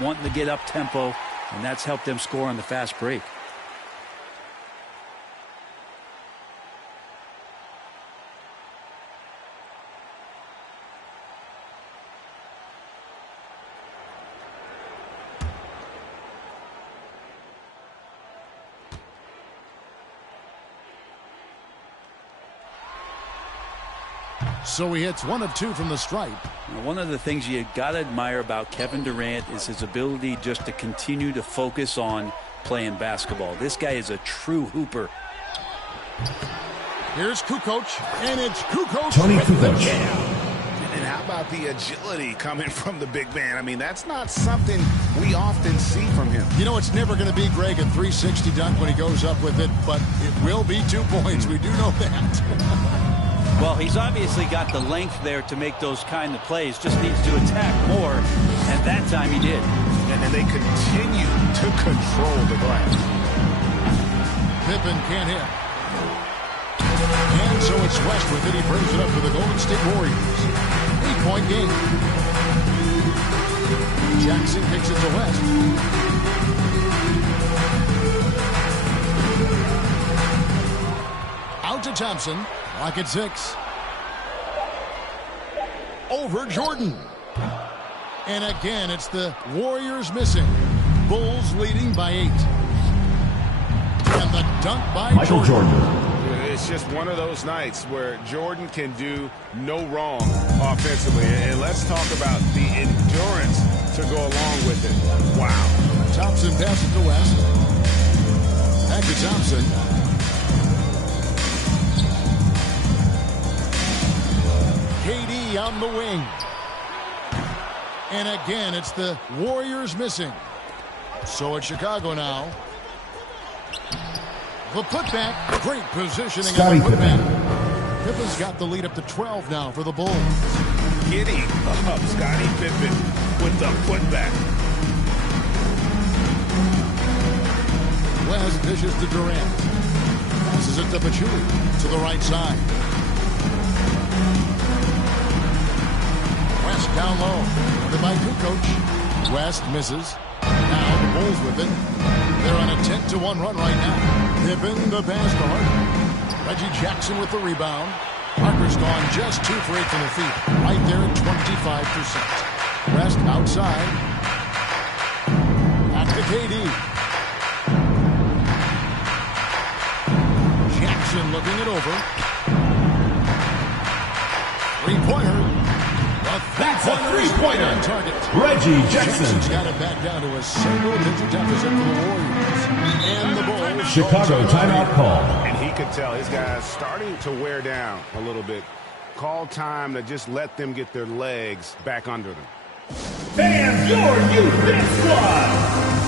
wanting to get up tempo, and that's helped them score on the fast break. So he hits 1 of 2 from the stripe. Now, one of the things you got to admire about Kevin Durant is his ability just to continue to focus on playing basketball. This guy is a true hooper. Here's Kukoc, and it's Kukoc. Tony with the Kukoc. jam. And how about the agility coming from the big man? I mean, that's not something we often see from him. You know, it's never going to be Greg a 360 dunk when he goes up with it, but it will be 2 points. We do know that. Well, he's obviously got the length there to make those kind of plays. Just needs to attack more, and that time he did. And then they continue to control the glass. Pippen can't hit. And so it's West with it. He brings it up for the Golden State Warriors. 8-point game. Jackson kicks it to West. Out to Thompson. Clock at 6. Over Jordan. And again, it's the Warriors missing. Bulls leading by 8. And the dunk by Michael Jordan. It's just one of those nights where Jordan can do no wrong offensively. And let's talk about the endurance to go along with it. Wow. Thompson passes to West. Back to Thompson. KD on the wing. And again, it's the Warriors missing. So it's Chicago now. The putback. Great positioning. Scottie on the putback. Pippen. Pippen's got the lead up to 12 now for the Bulls. Giddy up Scottie Pippen with the putback. West dishes to Durant. Passes it to Pachulia to the right side. West down low. Guarded by Kukoc. West misses. Now the Bulls with it. They're on a 10-1 run right now. Pippen the pass to Harper. Reggie Jackson with the rebound. Harper's gone just 2 for 8 from the feet. Right there at 25%. West outside. Back to KD. Jackson looking it over. Three-pointer. That's a three-pointer on target. Reggie Jackson. Jackson's got it back down to a single-digit deficit for the Warriors. And the Bulls. Chicago timeout called. And he could tell his guys starting to wear down a little bit. Call time to just let them get their legs back under them. And your youth big squad.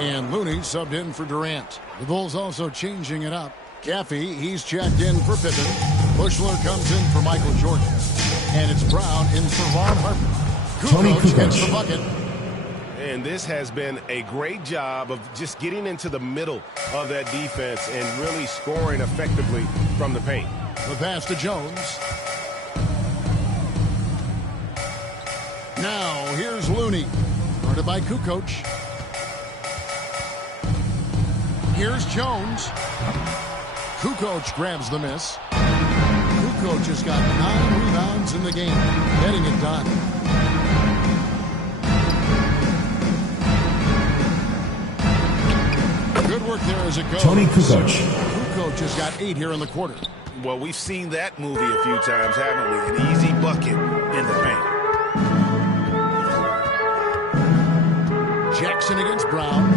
And Looney subbed in for Durant. The Bulls also changing it up. Caffey, he's checked in for Pippen. Bushler comes in for Michael Jordan. And it's Brown in for Ron Harper. Tony Kukoc gets Kukoc. the bucket. And this has been a great job of just getting into the middle of that defense and really scoring effectively from the paint. The pass to Jones. Now, here's Looney. Guarded by Kukoc. Here's Jones. Kukoc grabs the miss. Kukoc has got 9 rebounds in the game. Getting it done. Good work there as it goes. Tony Kukoc. Kukoc has got 8 here in the quarter. Well, we've seen that movie a few times, haven't we? An easy bucket in the paint. Jackson against Brown.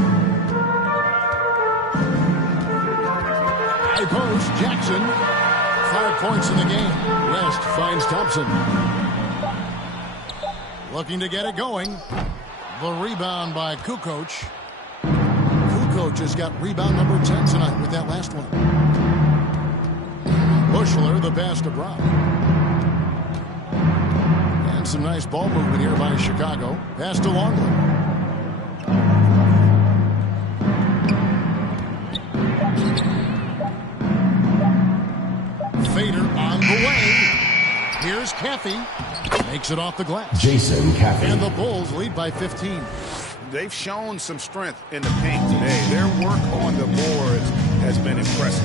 High post, Jackson. 5 points in the game. West finds Thompson. Looking to get it going. The rebound by Kukoc. Kukoc has got rebound number 10 tonight with that last one. Bushler, the pass to Brown. And some nice ball movement here by Chicago. Pass to Longley. Fader on the way. Here's Caffey. Makes it off the glass. Jason Caffey. And the Bulls lead by 15. They've shown some strength in the paint today. Their work on the boards has been impressive.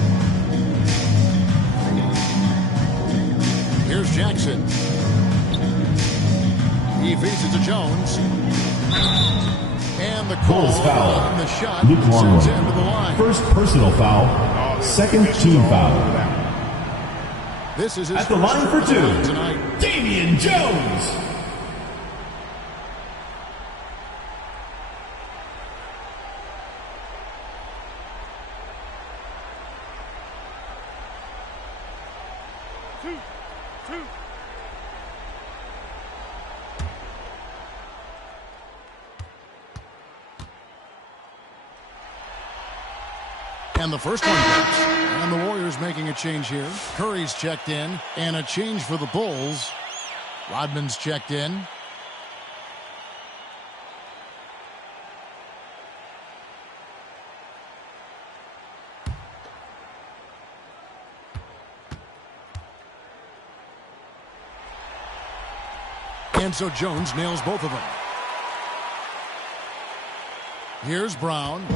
Here's Jackson. He feeds it to Jones. And the call Bulls foul. on the shot Luke sends Longley. him to the line. First personal foul. Second team foul. This is his At the first line for personal 2, tonight. Damian Jones. And the first one goes. And the Warriors making a change here. Curry's checked in. And a change for the Bulls. Rodman's checked in. And so Jones nails both of them. Here's Brown.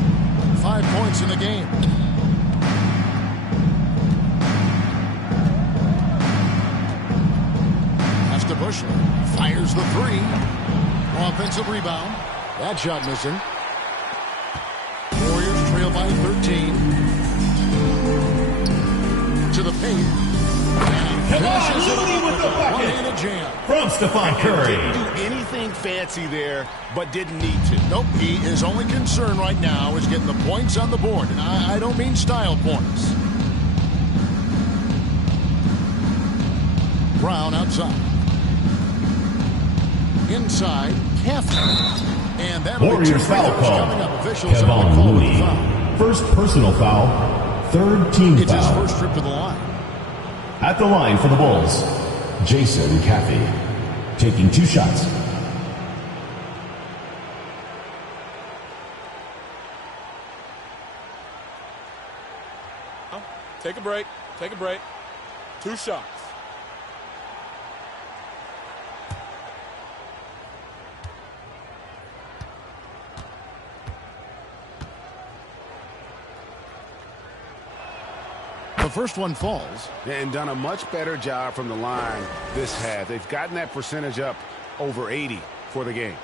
5 points in the game. Pass to Bushler. Fires the three. Offensive rebound. That shot missing. Warriors trail by 13. To the paint. Come on, Looney with the bucket jam. from Stephen Curry. Didn't do anything fancy there, but didn't need to. Nope, his only concern right now is getting the points on the board, and I don't mean style points. Brown outside. Inside, Caffey. And that'll Warriors foul call. Kevon Looney. First personal foul. Third team it's foul. It's his first trip to the line. At the line for the Bulls, Jason Caffey, taking 2 shots. Take a break. Take a break. 2 shots. The first one falls. And done a much better job from the line this half. They've gotten that percentage up over 80 for the game.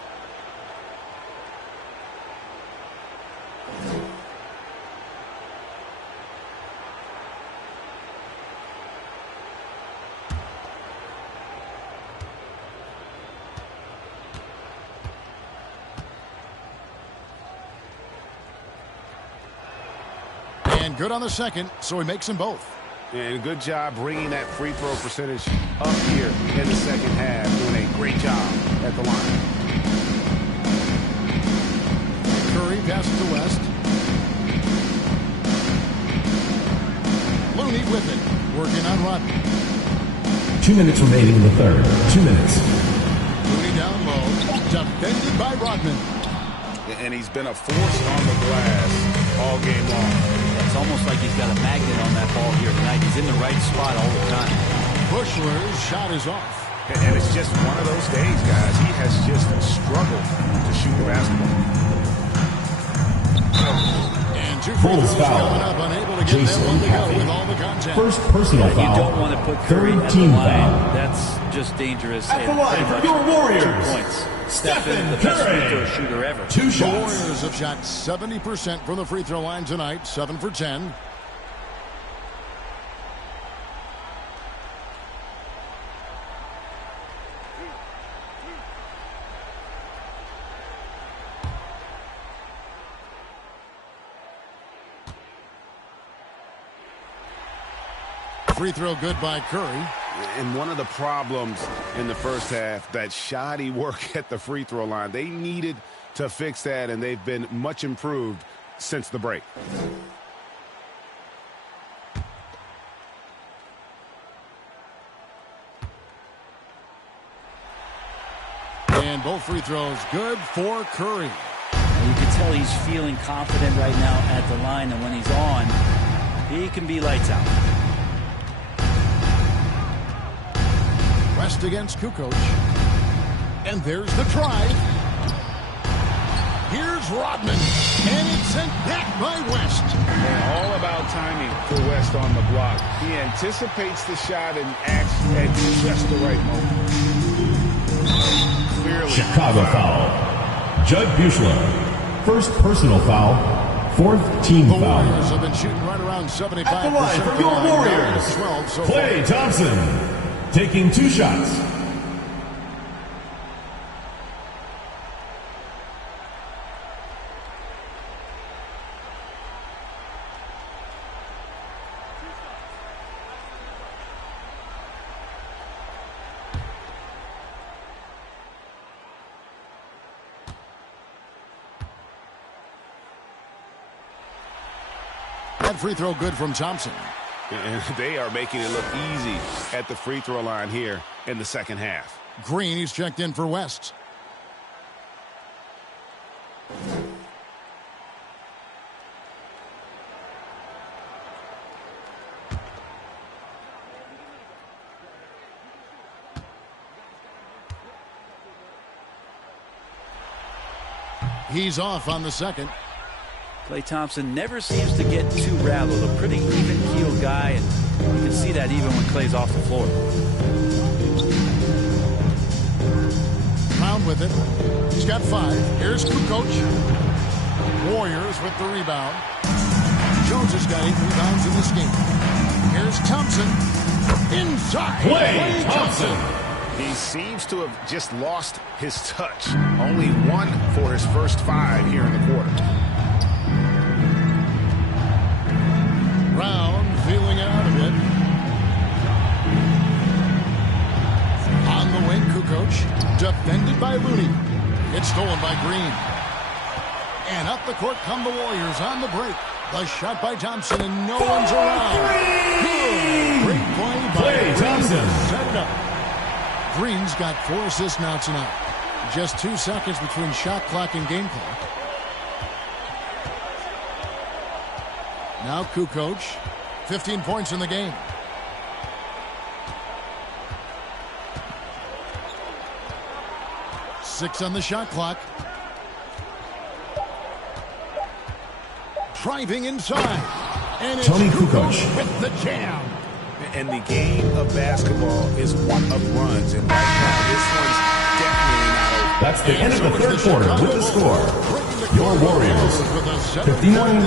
And good on the second, so he makes them both. And good job bringing that free throw percentage up here in the second half. Doing a great job at the line. Curry passes to West. Looney with it. Working on Rodman. 2 minutes remaining in the third. 2 minutes. Looney down low. Defended by Rodman. And he's been a force on the glass all game long. It's almost like he's got a magnet on that ball here tonight. He's in the right spot all the time. Bushler's shot is off. And it's just one of those days, guys. He has just struggled to shoot the basketball. And 2 free throws coming up, unable to get Jason that one to go Caffey. with all the contact. First personal foul. You don't want to put Curry Third at team the line. foul. That's just dangerous. At the and line pretty for much your Warriors, 2 points. Stephen the best Curry. free throw shooter ever. 2 The shots. Warriors have shot 70% from the free throw line tonight, 7 for 10. Free throw good by Curry. And one of the problems in the first half, that shoddy work at the free throw line. They needed to fix that, and they've been much improved since the break. And both free throws good for Curry. And you can tell he's feeling confident right now at the line, and when he's on, he can be lights out. West against Kukoc. And there's the try. Here's Rodman. And it's sent back by West. And all about timing for West on the block. He anticipates the shot and acts at just the right moment. Clearly. Chicago foul. Judd Buechler. First personal foul. Fourth team The foul. Warriors have been shooting right around 75% At the line from for the your line. Warriors, 12 so Klay far. Thompson, taking 2 shots. That free throw good from Thompson. And they are making it look easy at the free throw line here in the second half. Green, he's checked in for West. He's off on the second. Klay Thompson never seems to get too rattled. A pretty even-keeled guy, and you can see that even when Klay's off the floor. Brown with it. He's got 5. Here's Kukoc. Warriors with the rebound. Jones has got 8 rebounds in this game. Here's Thompson. Inside. Klay Thompson. He seems to have just lost his touch. Only 1 for his first 5 here in the quarter. Brown feeling it out a bit. On the wing, Kukoc. Defended by Looney. It's stolen by Green. And up the court come the Warriors on the break. The shot by Thompson, and no one's around. Good. Great play by Klay Thompson. Set it up. Green's got 4 assists now tonight. Just 2 seconds between shot clock and game clock. Now Kukoc, 15 points in the game. Six on the shot clock. Driving inside. And it's Tony Kukoc with the jam. And the game of basketball is one of runs. And right now, this one's definitely not over. That's the end of the third quarter with the score. Your Warriors, 59,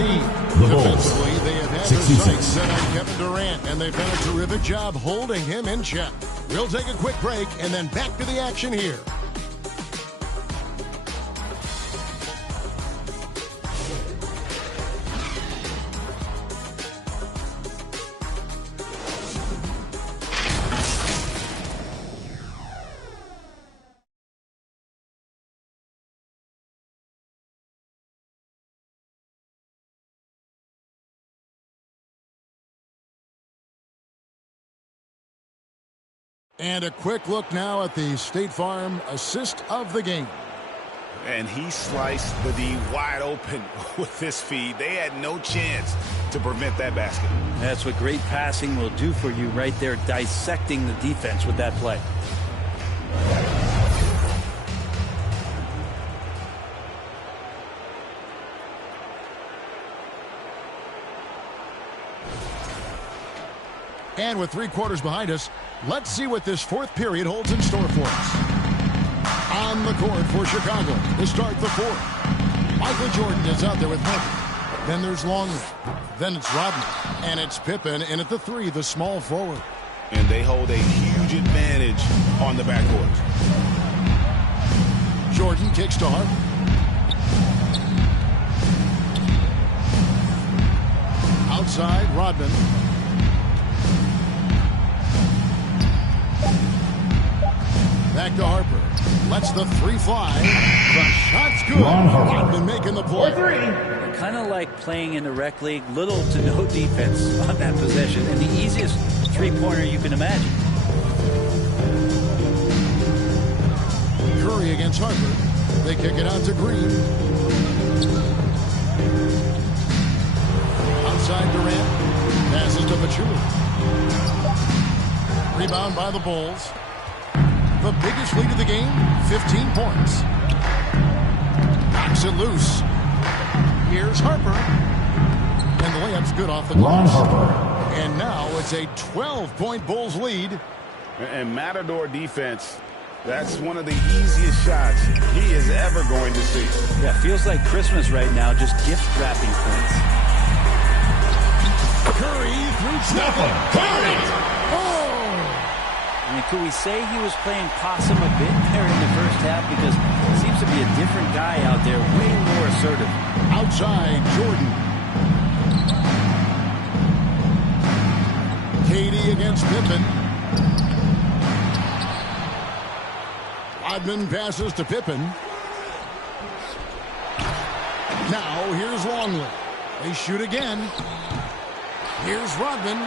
the Bulls, They have had 66. their sights set on Kevin Durant, and they've done a terrific job holding him in check. We'll take a quick break and then back to the action here. And a quick look now at the State Farm assist of the game. And he sliced the D wide open with this feed. They had no chance to prevent that basket. That's what great passing will do for you right there, dissecting the defense with that play. And with 3 quarters behind us, let's see what this 4th period holds in store for us. On the court for Chicago to start the 4th. Michael Jordan is out there with Harper. Then there's Longley. Then it's Rodman. And it's Pippen in at the 3, the small forward. And they hold a huge advantage on the backcourt. Jordan kicks to Harper. Outside, Rodman. Back to Harper. Lets the 3 fly. The shot's good. Rodman making the play. Kind of like playing in the rec league, little to no defense on that possession, and the easiest 3-pointer you can imagine. Curry against Harper. They kick it out to Green. Outside Durant. Passes to Pachulia. Rebound by the Bulls. The biggest lead of the game, 15 points. Knocks it loose. Here's Harper. And the layup's good off the glass. Harper. And now it's a 12-point Bulls lead. And Matador defense, that's one of the easiest shots he is ever going to see. Yeah, feels like Christmas right now, just gift wrapping points. Curry through Stephen Curry. Oh! I mean, could we say he was playing possum a bit there in the first half? Because it seems to be a different guy out there, way more assertive. Outside, Jordan. Katie against Pippen. Rodman passes to Pippen. Now, here's Longley. They shoot again. Here's Rodman.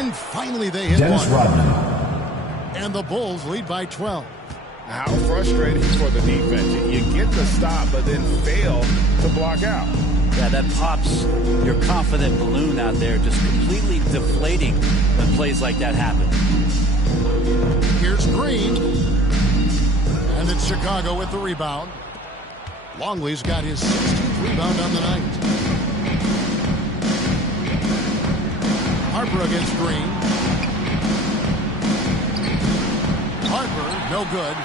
And finally they hit Dennis one. Rodman. And the Bulls lead by 12. How frustrating for the defense. You get the stop, but then fail to block out. Yeah, that pops your confident balloon out there, just completely deflating when plays like that happen. Here's Green. And it's Chicago with the rebound. Longley's got his 16th rebound on the night. Harper against Green. Harper, no good.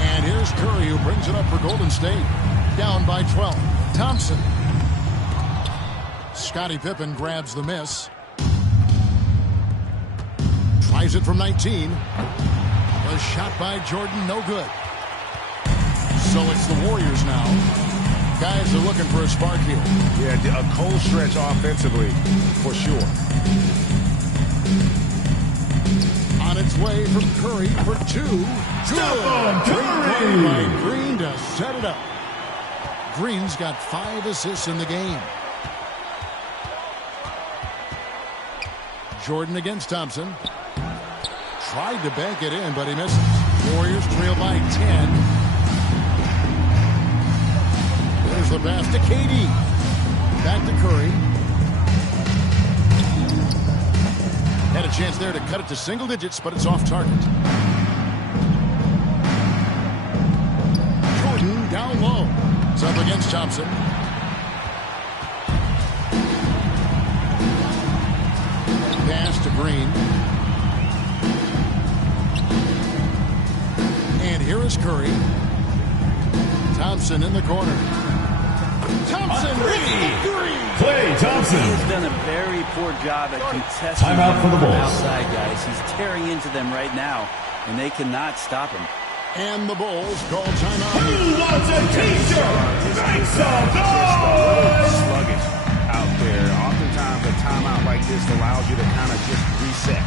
And here's Curry, who brings it up for Golden State. Down by 12. Thompson. Scottie Pippen grabs the miss. Tries it from 19. The shot by Jordan, no good. So it's the Warriors now. Guys are looking for a spark here. Yeah, a cold stretch offensively, for sure. On its way from Curry for two. Stephen Curry! By Green to set it up. Green's got 5 assists in the game. Jordan against Thompson. Tried to bank it in, but he misses. Warriors trail by 10. There's the pass to KD. Back to Curry. Had a chance there to cut it to single digits, but it's off target. Jordan down low. It's up against Thompson. Pass to Green. And here is Curry. Thompson in the corner. Thompson Klay Thompson. He's done a very poor job at contesting Timeout for the Bulls. outside guys. He's tearing into them right now, and they cannot stop him. And the Bulls call timeout. Who wants a t-shirt? Make some noise! Sluggish out there. Oftentimes a timeout like this allows you to kind of just reset.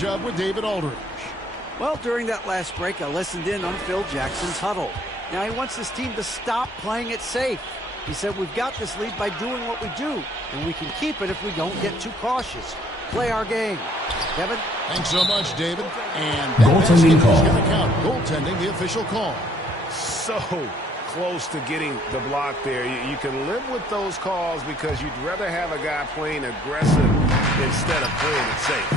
Up with David Aldridge. Well, during that last break, I listened in on Phil Jackson's huddle. Now, he wants his team to stop playing it safe. He said, we've got this lead by doing what we do, and we can keep it if we don't get too cautious. Play our game. Kevin? Thanks so much, David. And goaltending call. Goaltending, the official call. So close to getting the block there. You can live with those calls because you'd rather have a guy playing aggressive instead of playing it safe.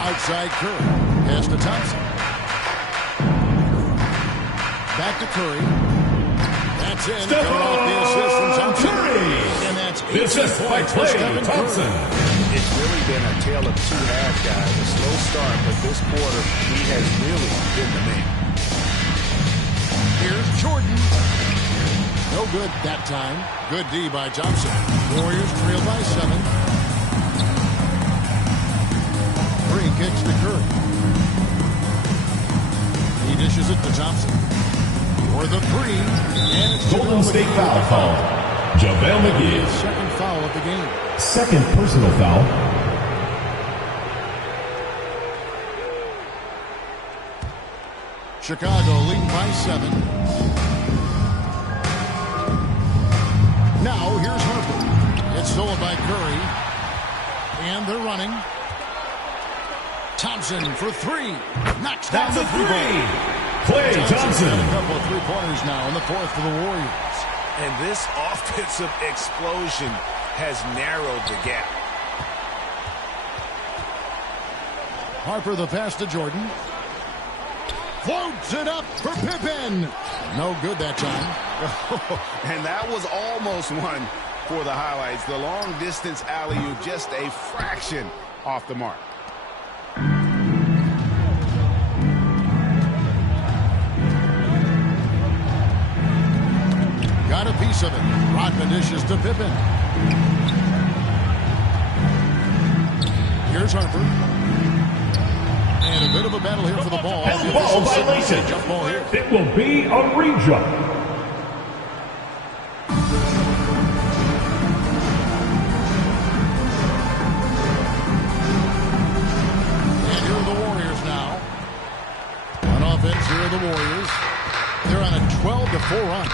Outside Curry. Pass to Thompson. Back to Curry. That's in. Cut off the assist from Thompson. Curry. And that's 18 points for Stephen Thompson. It's really been a tale of two halves, guys. A slow start, but this quarter, he has really been the man. Here's Jordan. No good that time. Good D by Thompson. Warriors trail by 7. Green kicks to Curry. He dishes it to Thompson. For the three. And it's Golden State foul call. JaVale McGee. Second foul of the game. Second personal foul. Chicago leading by 7. Now here's Harper. It's stolen by Curry. And they're running. Thompson for 3. Knocks down the three. Klay Thompson. A couple of three-pointers now in the fourth for the Warriors. And this offensive explosion has narrowed the gap. Harper the pass to Jordan. Floats it up for Pippen. No good that time. And that was almost one for the highlights. The long-distance alley-oop, just a fraction off the mark. Got a piece of it. Rodman dishes to Pippen. Here's Harper. And a bit of a battle here for the ball. And ball violation. Jump ball here. It will be a re-jump. And here are the Warriors now. On offense, here are the Warriors. They're on a 12-4 run.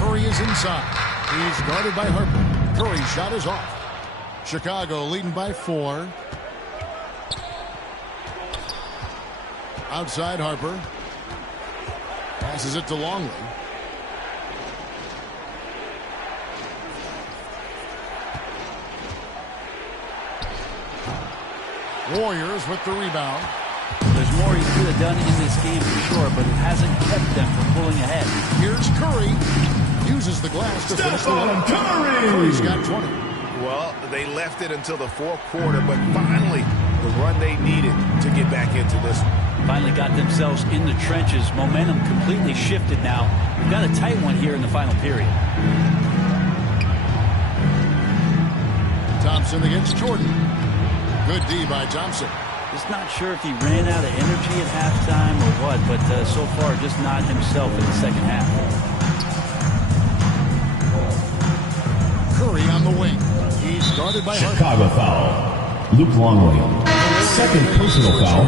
Curry is inside. He's guarded by Harper. Curry's shot is off. Chicago leading by 4. Outside Harper. Passes it to Longley. Warriors with the rebound. There's more he could have done in this game for sure, but it hasn't kept them from pulling ahead. Here's Curry. Uses the glass to finish the run. Curry's got 20. Well, they left it until the fourth quarter, but finally the run they needed to get back into this one. Finally got themselves in the trenches. Momentum completely shifted now. We've got a tight one here in the final period. Thompson against Jordan. Good D by Thompson. Just not sure if he ran out of energy at halftime or what, but so far just not himself in the second half. Curry on the wing. He's guarded by Chicago foul. Luke Longley. Second personal foul.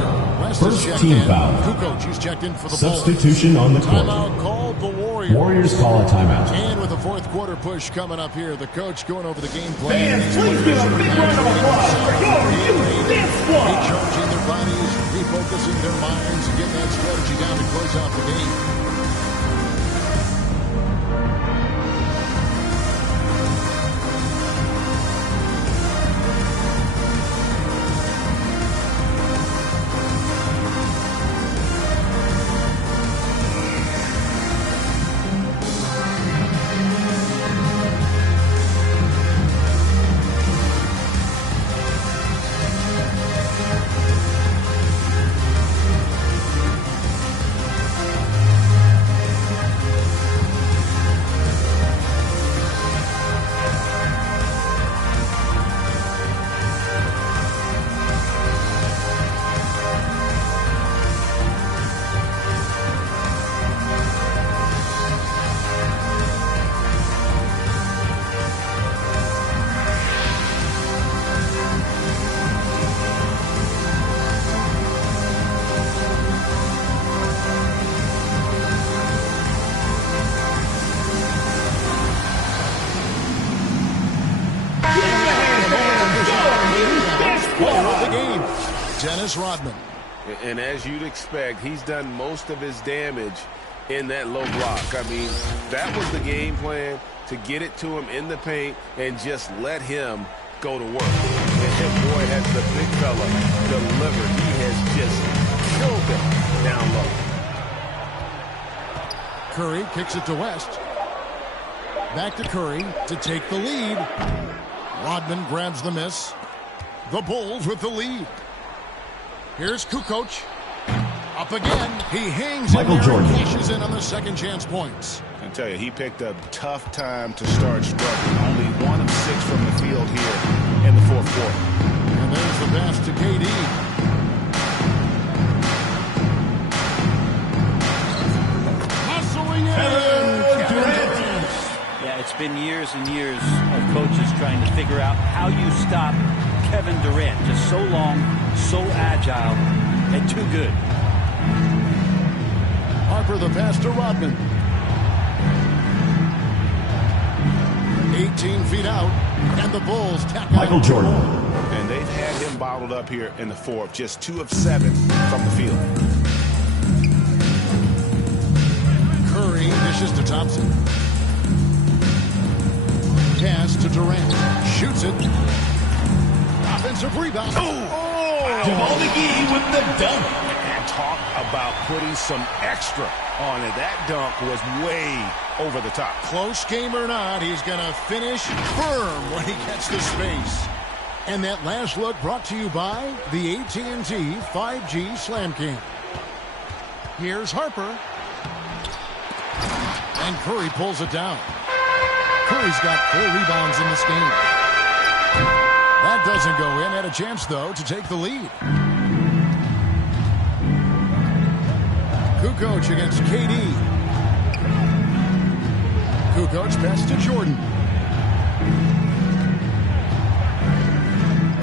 First team foul. Kukoc, he's checked in for the Substitution on the court. Timeout called the Warriors. Warriors call a timeout. And with the fourth quarter push coming up here, the coach going over the game plan. Fans, please give a big round of applause for your youth dance squad. Recharging their bodies, refocusing their minds, and getting that strategy down to close out the game. Dennis Rodman. And as you'd expect, he's done most of his damage in that low block. I mean, that was the game plan, to get it to him in the paint and just let him go to work. And boy, has the big fella delivered. He has just killed them down low. Curry kicks it to West. Back to Curry to take the lead. Rodman grabs the miss. The Bulls with the lead. Here's Kukoc. Up again. He hangs Michael in there Jordan. and cashes in on the second chance points. I tell you, he picked a tough time to start struggling. Only 1 of 6 from the field here in the fourth quarter. And there's the pass to KD. Hustling in. Yeah, it's been years and years of coaches trying to figure out how you stop Kevin Durant. Just so long, so agile, and too good. Harper the pass to Rodman. 18 feet out, and the Bulls tack Michael on Jordan. And they've had him bottled up here in the fourth. Just 2 of 7 from the field. Curry dishes to Thompson. Pass to Durant. Shoots it. Offensive rebound. Oh! Jamal McGee with the dunk. And talk about putting some extra on it. That dunk was way over the top. Close game or not, he's going to finish firm when he gets the space. And that last look brought to you by the AT&T 5G Slam King. Here's Harper. And Curry pulls it down. Curry's got 4 rebounds in this game. That doesn't go in. Had a chance, though, to take the lead. Kukoc against KD. Kukoc pass to Jordan.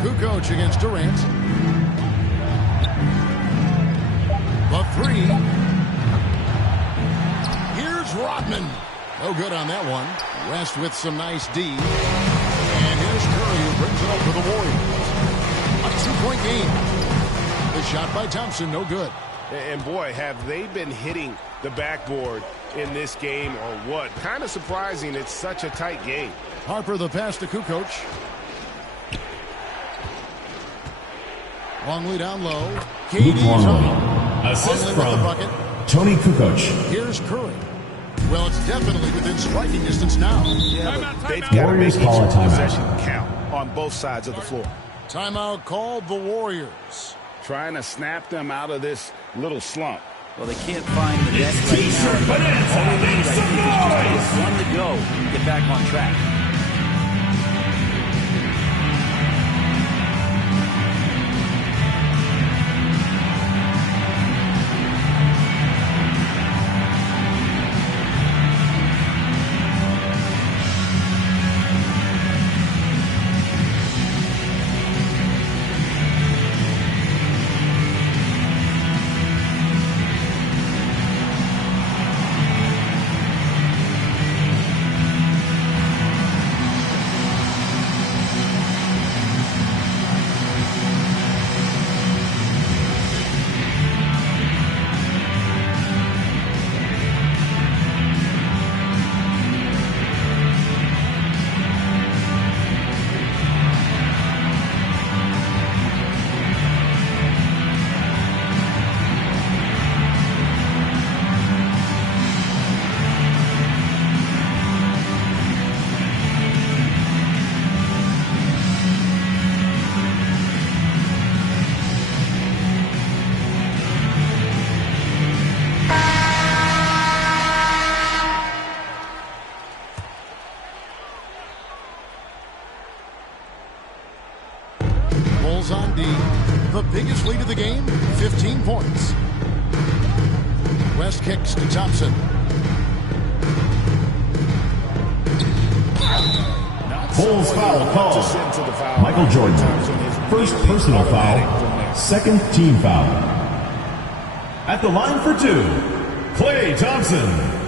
Kukoc against Durant. The 3. Here's Rodman. No good on that one. West with some nice D. And here's Curry who brings it up for the Warriors. A 2-point game. The shot by Thompson, no good. And boy, have they been hitting the backboard in this game or what? Kind of surprising it's such a tight game. Harper the pass to Kukoc. Longley down low. KD's on. Assist from Tony Kukoc. Here's Curry. Well, it's definitely within striking distance now. Yeah, they've got to make each possession count on both sides of the floor. Timeout called the Warriors. Trying to snap them out of this little slump. Well, they can't find the net right now. All they need, I think, is just one to go and get back on track. On D. The biggest lead of the game, 15 points. West kicks to Thompson. Bulls foul called. Michael Jordan. First personal foul. Second team foul. At the line for 2, Klay Thompson.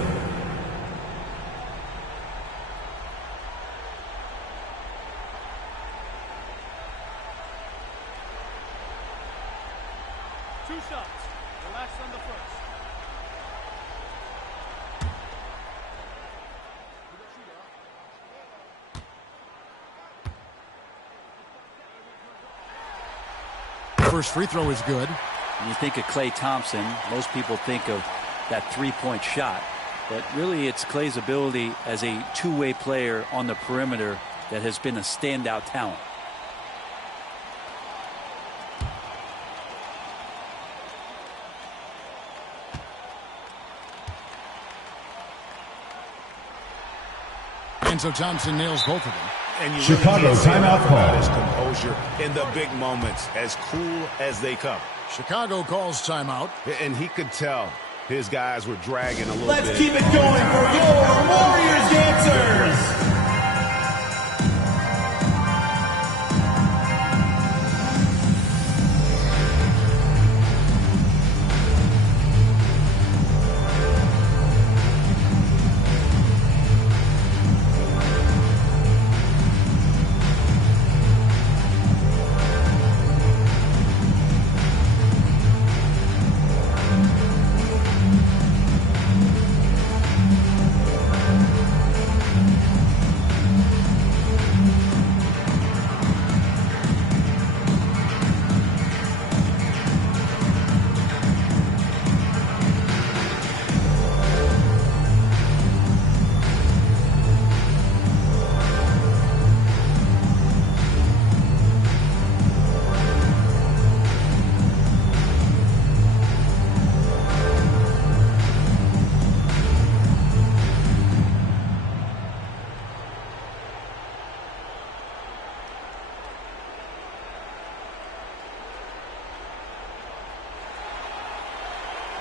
First free throw is good. When you think of Klay Thompson, most people think of that 3-point shot. But really, it's Klay's ability as a two-way player on the perimeter that has been a standout talent. And so Thompson nails both of them. And you Chicago timeout call. His composure in the big moments, as cool as they come. Chicago calls timeout. And he could tell his guys were dragging a little bit. Let's keep it going for your Warriors dancers.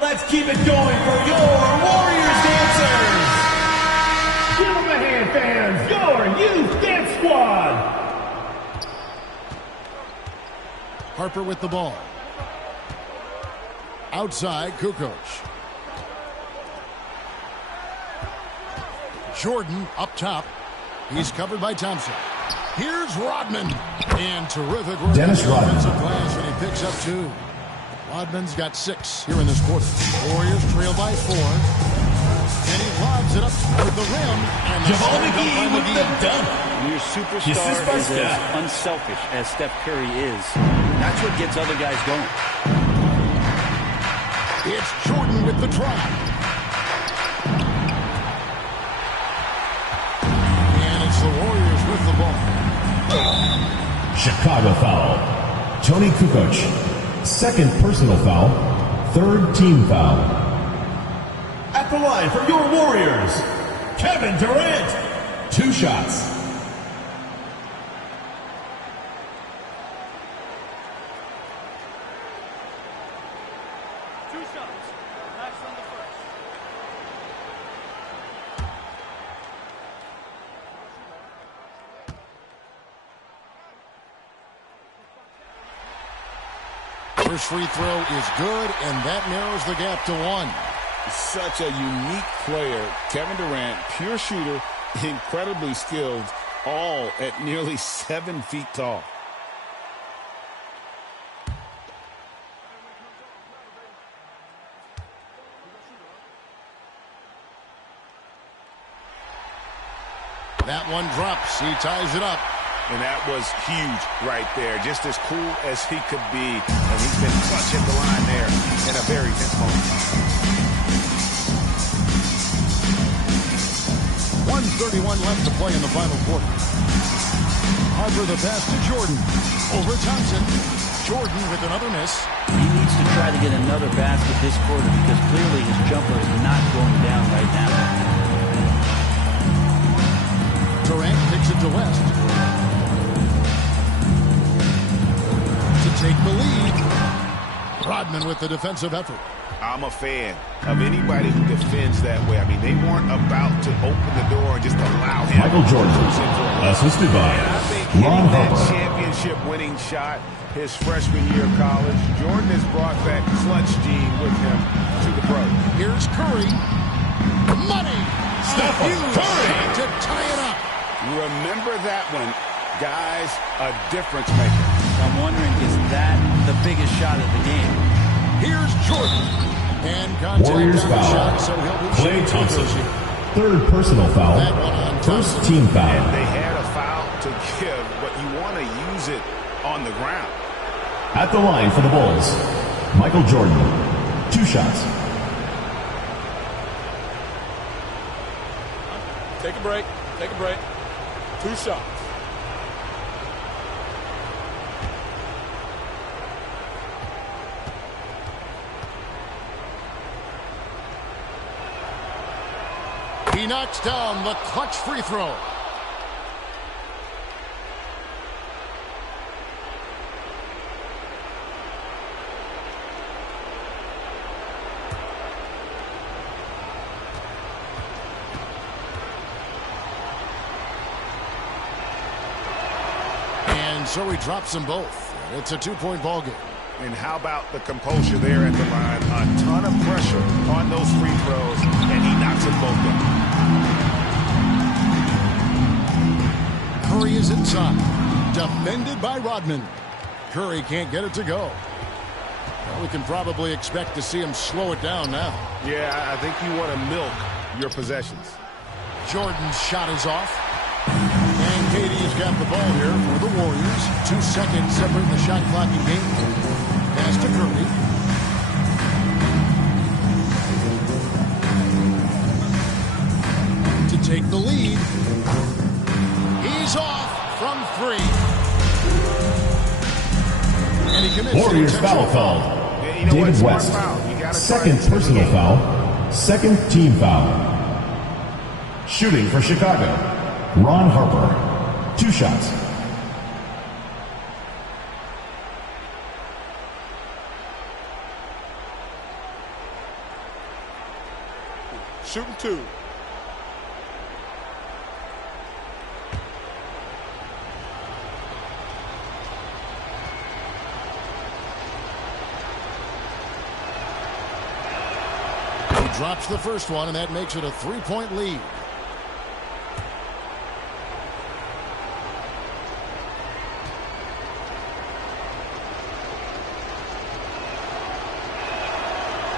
Let's keep it going for your Warriors dancers. Give them a hand, fans. Your Youth Dance Squad. Harper with the ball. Outside, Kukoc. Jordan up top. He's covered by Thompson. Here's Rodman. And terrific work. Dennis Rodman. Offensive glass, and he picks up 2. Rodman's got 6 here in this quarter. Warriors trail by 4. And he lobs it up toward the rim. And Jamal McGee with the dunk. When your superstar is as unselfish as Steph Curry is, that's what gets other guys going. It's Jordan with the try. And it's the Warriors with the ball. Chicago foul. Tony Kukoc. Second personal foul. Third team foul. At the line for your Warriors, Kevin Durant. 2 shots. First free throw is good, and that narrows the gap to 1. Such a unique player. Kevin Durant, pure shooter, incredibly skilled, all at nearly 7 feet tall. That one drops. He ties it up. And that was huge right there. Just as cool as he could be. And he's been clutch at the line there in a very tense moment. 1:31 left to play in the final quarter. Harper the pass to Jordan. Over Thompson. Jordan with another miss. He needs to try to get another basket this quarter because clearly his jumper is not going down right now. Durant takes it to West. To take the lead. Rodman with the defensive effort. I'm a fan of anybody who defends that way. I mean, they weren't about to open the door and just allow him. Michael Jordan, assisted by Ron that Harper. championship-winning shot his freshman year of college, Jordan has brought that clutch gene with him to the pros. Here's Curry. Money. Steph Curry to tie it up. Remember that one, guys, a difference maker. I'm wondering, is that the biggest shot of the game? Here's Jordan. And contact Warriors on the foul. shot, so he'll be Klay shooting Thompson. here. Third personal foul. That one on First Thompson. team foul. And they had a foul to give, but you want to use it on the ground. At the line for the Bulls, Michael Jordan. 2 shots. Take a break. Take a break. 2 shots. He knocks down the clutch free throw. And so he drops them both. It's a 2-point ball game. And how about the composure there at the line? A ton of pressure on those free throws, and he knocks them both down. Curry is inside. Defended by Rodman. Curry can't get it to go. Well, we can probably expect to see him slow it down now. Yeah, I think you want to milk your possessions. Jordan's shot is off. And Katie's got the ball here for the Warriors. 2 seconds separating the shot clock and game. Pass to Curry. To take the lead. He's off from 3. And he commits Warriors foul called. Yeah, you know David what? West. Smart foul. You gotta Second try to personal take it. foul. Second team foul. Shooting for Chicago, Ron Harper. 2 shots. shooting 2. He drops the first one, and that makes it a 3-point lead.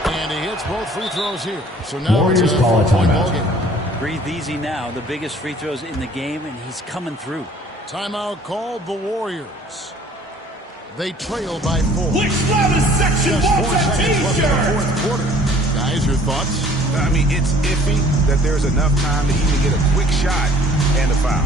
And he hits both free throws here. So now Warriors call a timeout. Breathe easy now. The biggest free throws in the game, and he's coming through. Timeout called the Warriors. They trail by 4. Which Loudest section Just 4 wants a seconds left in the t-shirt? fourth quarter. Guys, your thoughts? I mean, it's iffy that there's enough time to even get a quick shot and a foul.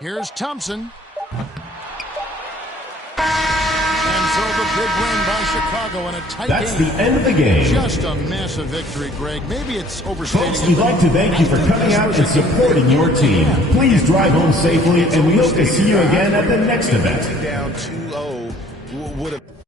Here's Thompson. And so the big win by Chicago in a tight That's game. the end of the game. Just a massive victory, Greg.Maybe it's overstating Folks, it, we'd but like to thank you for coming out and supporting your team. Please drive home safely, and we hope to see you again at the next event. Down 2-0 would have